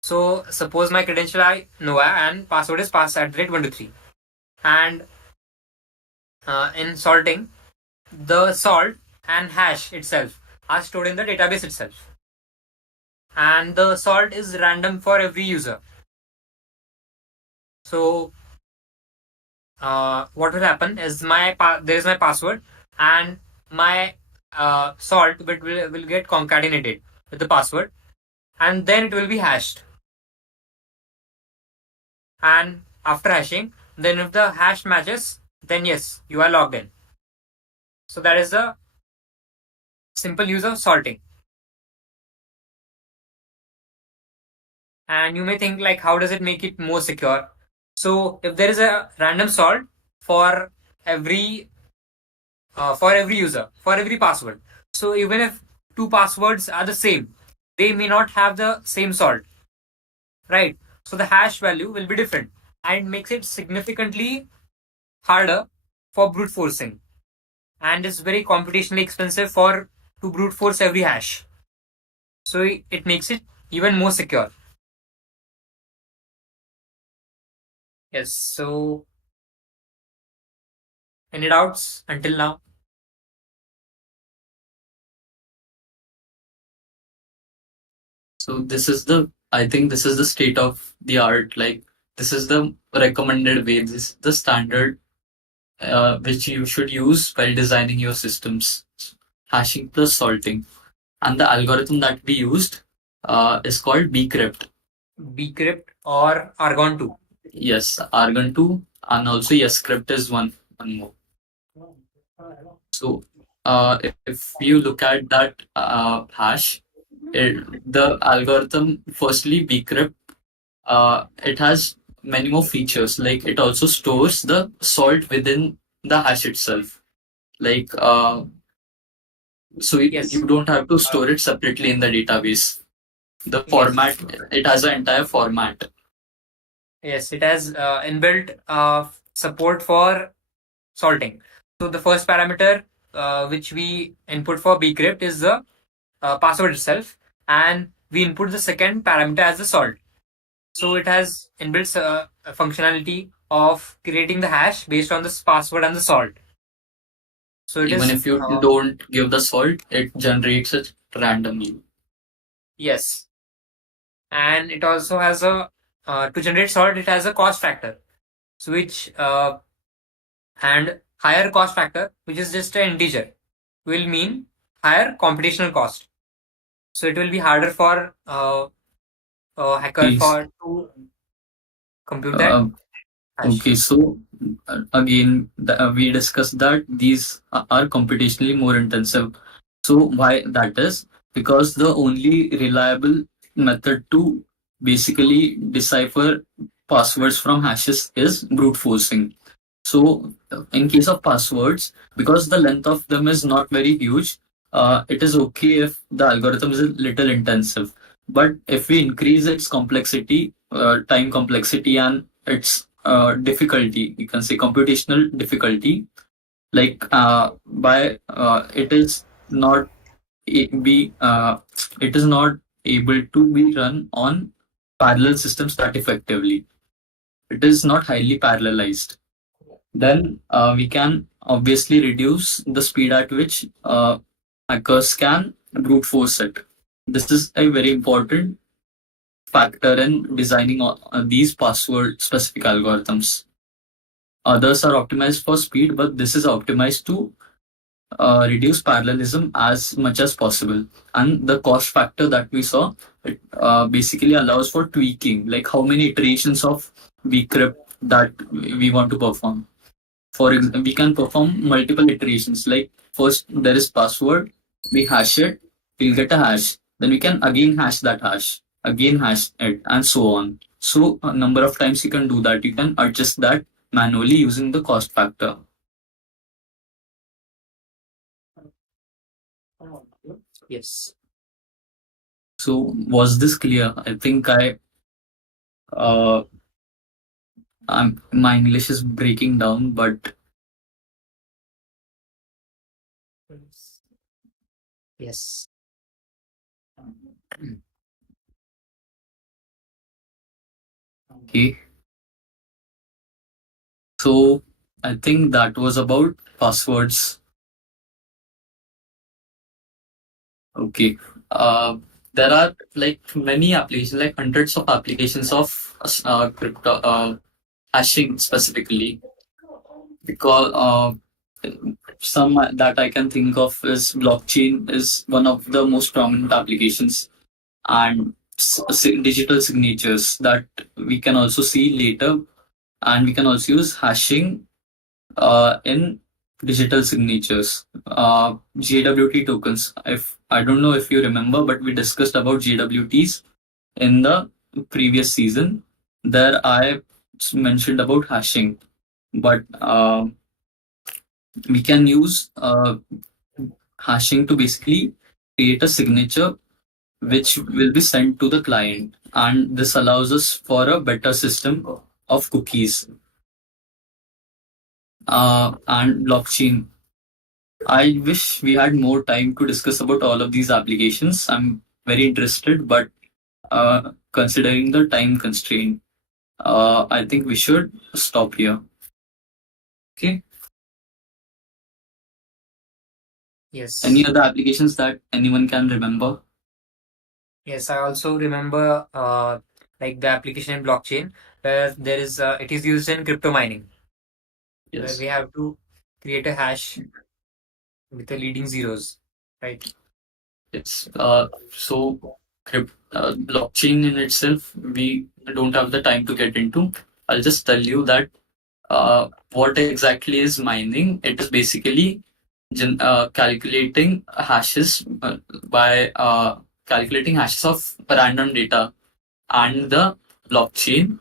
So suppose my credential I Noah and password is pass@123, and in salting, the salt and hash itself are stored in the database itself, and the salt is random for every user. So what will happen is there is my password, and my salt will get concatenated with the password, and then it will be hashed. And after hashing, then if the hash matches, then yes, you are logged in. So that is the simple use of salting. And you may think like, how does it make it more secure? So if there is a random salt for every user, for every password, so even if two passwords are the same, they may not have the same salt, right? So the hash value will be different, and makes it significantly harder for brute forcing, and is very computationally expensive to brute force every hash. So it makes it even more secure. Yes. So any doubts until now? So I think this is the state of the art. Like, this is the recommended way. This is the standard which you should use while designing your systems. Hashing plus salting. And the algorithm that we used is called bcrypt. Bcrypt or Argon 2. Yes, Argon 2, and also Yescrypt is one more. So if you look at that hash, the algorithm, firstly bcrypt, it has many more features. Like, it also stores the salt within the hash itself. Like, so Yes. you don't have to store it separately in the database. The format, it has an entire format. Yes, it has inbuilt support for salting. So the first parameter which we input for bcrypt is the password itself, and we input the second parameter as the salt. So it has inbuilt a functionality of creating the hash based on this password and the salt. So even if you don't give the salt, it generates it randomly. Yes. And it also has a to generate salt, it has a cost factor. So which and higher cost factor, which is just an integer, will mean higher computational cost. So it will be harder for a hacker to compute that. Okay, so again, we discussed that these are computationally more intensive. So why that is? Because the only reliable method to basically decipher passwords from hashes is brute forcing. So in case of passwords, because the length of them is not very huge, it is okay if the algorithm is a little intensive. But if we increase its complexity, time complexity, and its difficulty, you can say computational difficulty, like it is not it is not able to be run on parallel systems that effectively. It is not highly parallelized. then we can obviously reduce the speed at which hackers can brute force it. This is a very important factor in designing these password specific algorithms. Others are optimized for speed, but this is optimized to reduce parallelism as much as possible. And the cost factor that we saw, it basically allows for tweaking, like how many iterations of vcrypt that we want to perform. We can perform multiple iterations. Like first there is password, we hash it, we'll get a hash. Then we can again hash that hash, again hash it, and so on. So a number of times you can do that. You can adjust that manually using the cost factor. Yes. So was this clear? I think uh, my English is breaking down, but yes. Okay. So I think that was about passwords. Okay. Uh, there are like many applications, like hundreds of applications of crypto hashing specifically. Because some that I can think of is blockchain is one of the most prominent applications, and digital signatures that we can also see later, and we can also use hashing in digital signatures. JWT tokens. If I don't know if you remember, but we discussed about JWTs in the previous season. There I mentioned about hashing, but we can use hashing to basically create a signature which will be sent to the client, and this allows us for a better system of cookies. And blockchain, I wish we had more time to discuss about all of these applications. I'm very interested, but considering the time constraint, I think we should stop here. Okay. Yes. Any other applications that anyone can remember? Yes, I also remember like the application in blockchain where there is it is used in crypto mining where Yes. we have to create a hash with the leading zeros, right? It's blockchain in itself, we don't have the time to get into. I'll just tell you that what exactly is mining. It is basically calculating hashes by calculating hashes of random data and the blockchain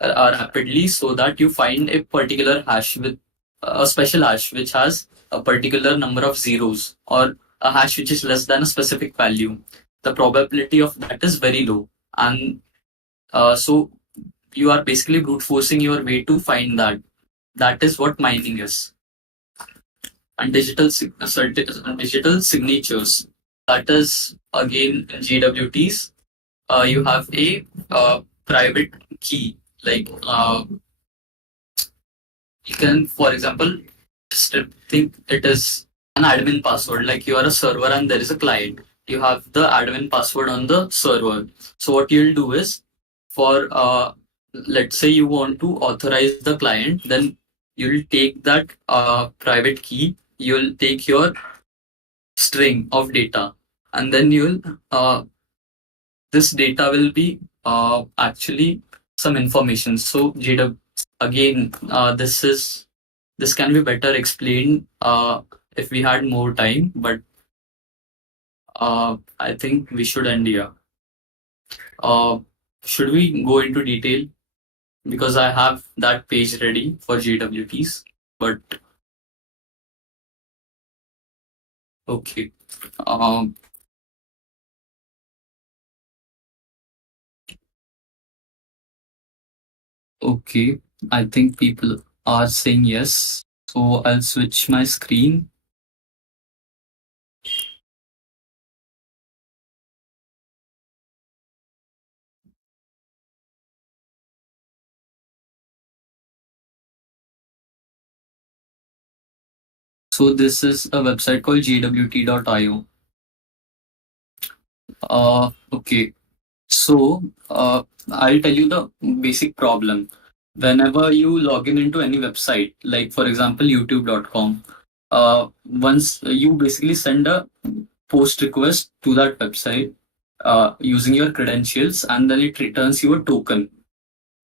rapidly, so that you find a particular hash with a special hash which has a particular number of zeros, or a hash which is less than a specific value. The probability of that is very low, and so you are basically brute forcing your way to find that. That is what mining is. And digital signatures, that is again GWTs. You have a private key, like you can, for example, just think it is an admin password. Like you are a server and there is a client. You have the admin password on the server. So what you'll do is, for let's say you want to authorize the client, then you'll take that private key. You'll take your string of data, and then you'll this data will be actually some information. So JW, again, this can be better explained if we had more time, but I think we should end here. Uh, should we go into detail? Because I have that page ready for JWTs, but okay. Um, okay, I think people are saying yes. So I'll switch my screen. So this is a website called gwt.io. Okay. So I'll tell you the basic problem. Whenever you log in into any website, like for example youtube.com, once you basically send a post request to that website using your credentials, and then it returns you a token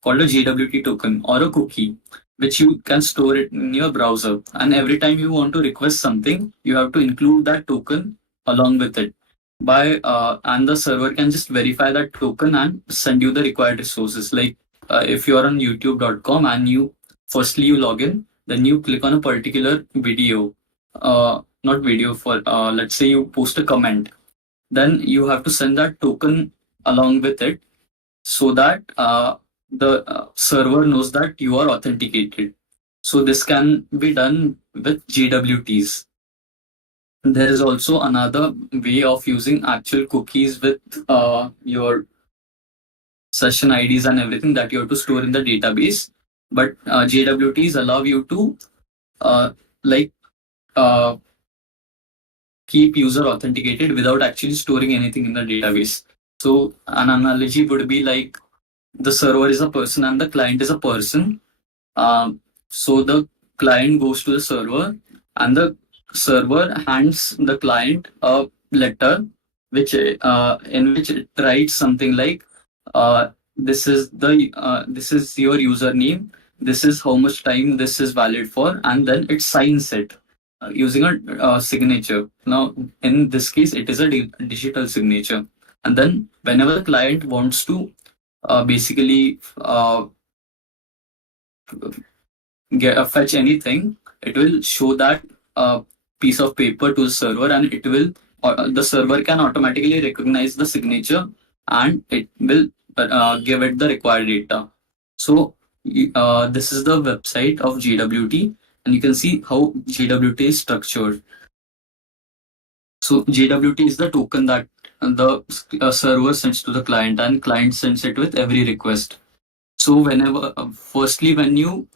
called a JWT token or a cookie, which you can store it in your browser. And every time you want to request something, you have to include that token along with it. And the server can just verify that token and send you the required resources. Like if you're on youtube.com and you log in, then you click on a particular video, not video for let's say you post a comment, then you have to send that token along with it so that the server knows that you are authenticated. So this can be done with JWTs. There is also another way of using actual cookies with your session IDs and everything that you have to store in the database. But JWTs allow you to uh, like uh, keep user authenticated without actually storing anything in the database. So an analogy would be like the server is a person and the client is a person. So the client goes to the server, and the server hands the client a letter, which in which it writes something like, this is your username, this is how much time this is valid for, and then it signs it using a signature. Now, in this case, it is a digital signature, and then whenever the client wants to basically fetch anything, it will show that piece of paper to the server, and the server can automatically recognize the signature, and it will give it the required data. So this is the website of JWT, and you can see how JWT is structured. So JWT is the token that the server sends to the client, and client sends it with every request. So firstly, when you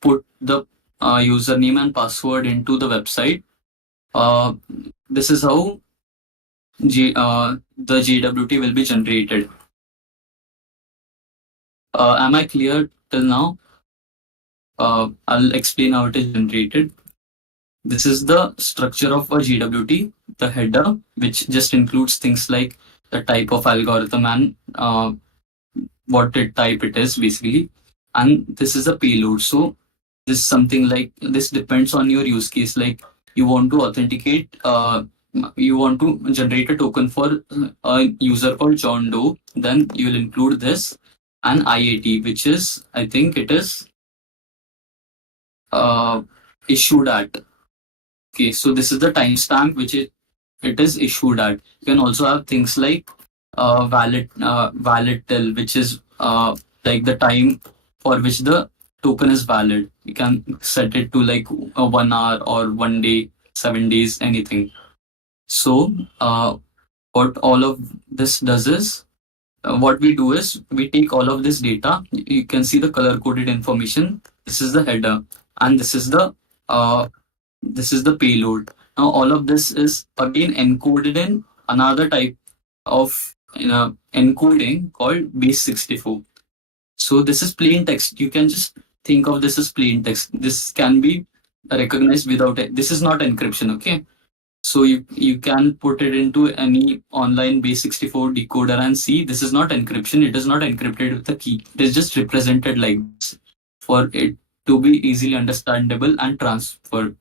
put the username and password into the website, uh, this is how the JWT will be generated. Am I clear till now? I'll explain how it is generated. This is the structure of a JWT, the header, which just includes things like the type of algorithm and what type it is basically. And this is a payload. So this is something like this depends on your use case. Like you want to authenticate, you want to generate a token for a user called John Doe, then you will include this and IAT, which is, I think it is issued at. Okay, so this is the timestamp which it is issued at. You can also have things like valid till, which is like the time for which the token is valid. You can set it to like 1 hour or 1 day, 7 days, anything. So what all of this does is what we do is we take all of this data. You can see the color coded information. This is the header, and this is the payload. Now all of this is again encoded in another type of encoding called base 64. So this is plain text. You can just think of this as plain text. This can be recognized without it. This is not encryption, okay? So you can put it into any online base 64 decoder and see this is not encryption. It is not encrypted with a key. It is just represented like this for it to be easily understandable and transferred.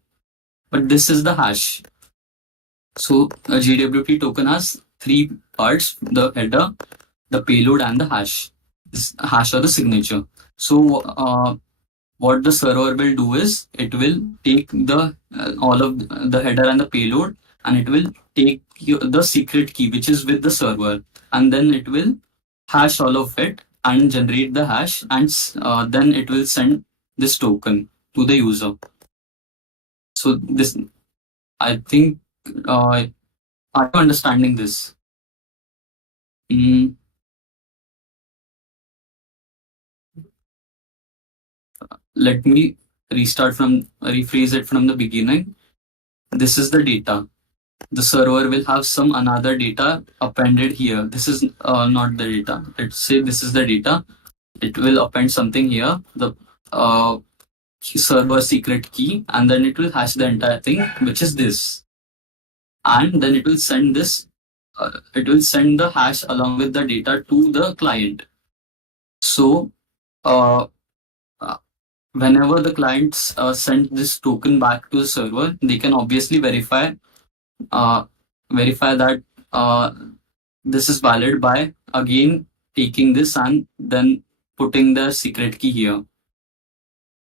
But this is the hash. So a JWT token has three parts: the header, the payload, and the hash. This hash or the signature. So what the server will do is it will take the all of the header and the payload, and it will take the secret key which is with the server, and then it will hash all of it and generate the hash, and then it will send this token to the user. So this, I think, are you understanding this? Mm, let me rephrase it from the beginning. This is the data. The server will have some another data appended here. This is not the data. Let's say this is the data. It will append something here, the uh, server secret key, and then it will hash the entire thing, which is this. And then it will send this, it will send the hash along with the data to the client. So, uh, uh, whenever the clients send this token back to the server, they can obviously uh, verify that this is valid by again taking this and then putting the secret key here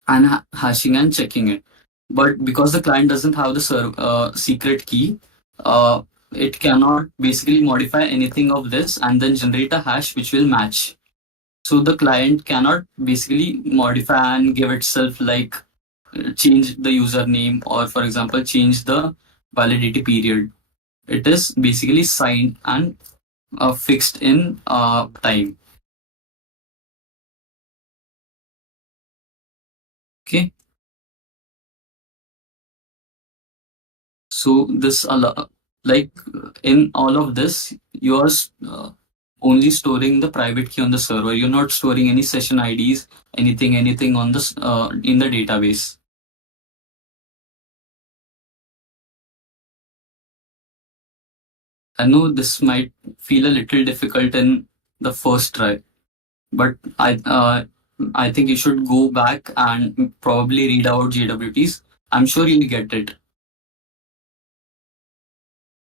and hashing and checking it. But because the client doesn't have the secret key, it cannot basically modify anything of this and then generate a hash which will match. So the client cannot basically modify and give itself like change the username or, for example, change the validity period. It is basically signed and fixed in time. Okay. So this like in all of this, you are only storing the private key on the server. You're not storing any session IDs, anything on this in the database. I know this might feel a little difficult in the first try, but I think you should go back and probably read out JWTs. I'm sure you'll get it.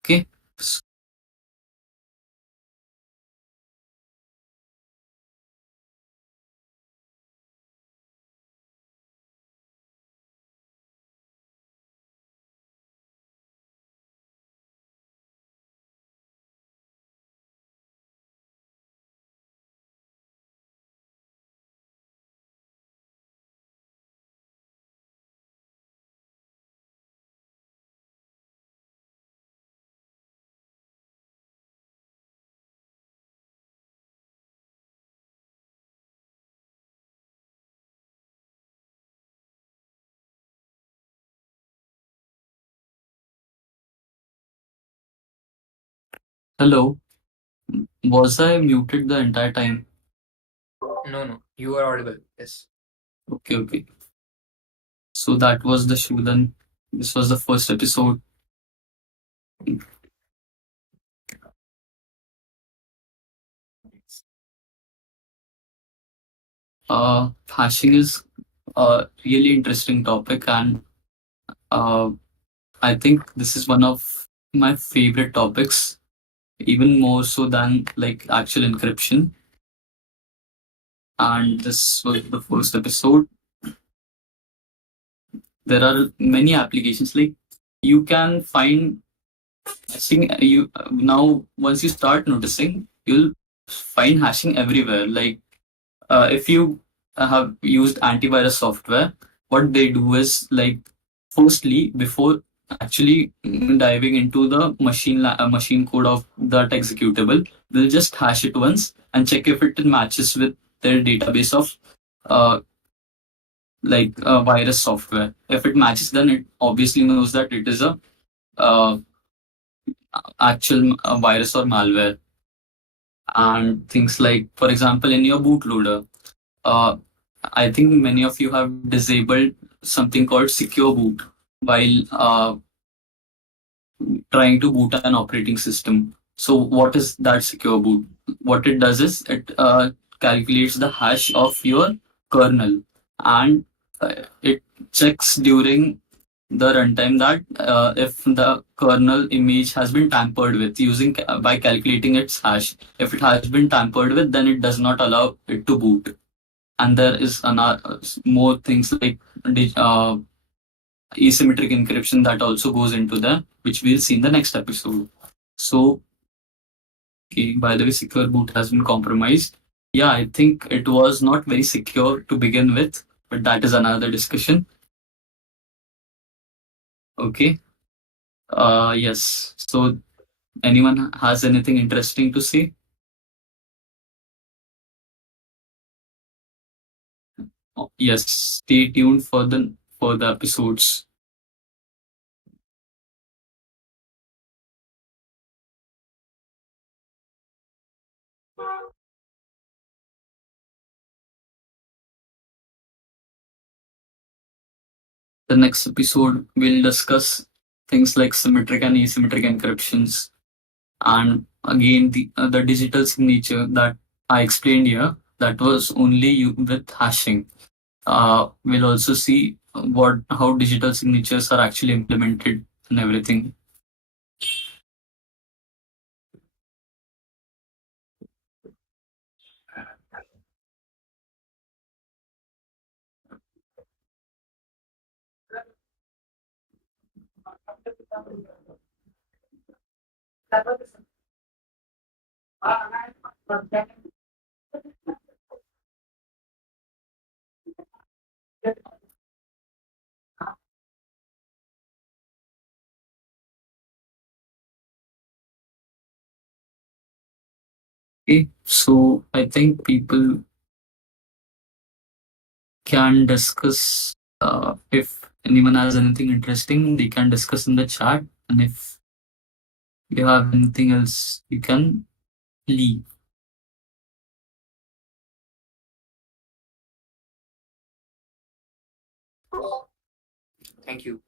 Okay. Hello. Was I muted the entire time? No, you are audible. Yes. Okay. So that was the show then. This was the first episode. Hashing is a really interesting topic, and uh, I think this is one of my favorite topics, even more so than like actual encryption. And this was the first episode. There are many applications like you can find hashing. You now once you start noticing, you'll find hashing everywhere. Like if you have used antivirus software, what they do is like, firstly, before actually diving into the machine code of that executable, they'll just hash it once and check if it matches with their database of uh, like virus software. If it matches, then it obviously knows that it is a uh, actual virus or malware. And things like, for example, in your bootloader, uh, I think many of you have disabled something called secure boot while trying to boot an operating system. So, what is that secure boot? What it does is it calculates the hash of your kernel, and it checks during the runtime that if the kernel image has been tampered with using by calculating its hash. If it has been tampered with, then it does not allow it to boot. And there is another more things like asymmetric encryption that also goes into that, which we'll see in the next episode. So, okay, by the way, secure boot has been compromised. Yeah, I think it was not very secure to begin with, but that is another discussion. Okay. Yes. So, anyone has anything interesting to say? Yes. Stay tuned for the further episodes. The next episode, we'll discuss things like symmetric and asymmetric encryptions, and again the digital signature that I explained here, that was only with hashing. We'll also see how digital signatures are actually implemented and everything. Okay, so I think people can discuss, if anyone has anything interesting, they can discuss in the chat, and if you have anything else, you can leave. Thank you.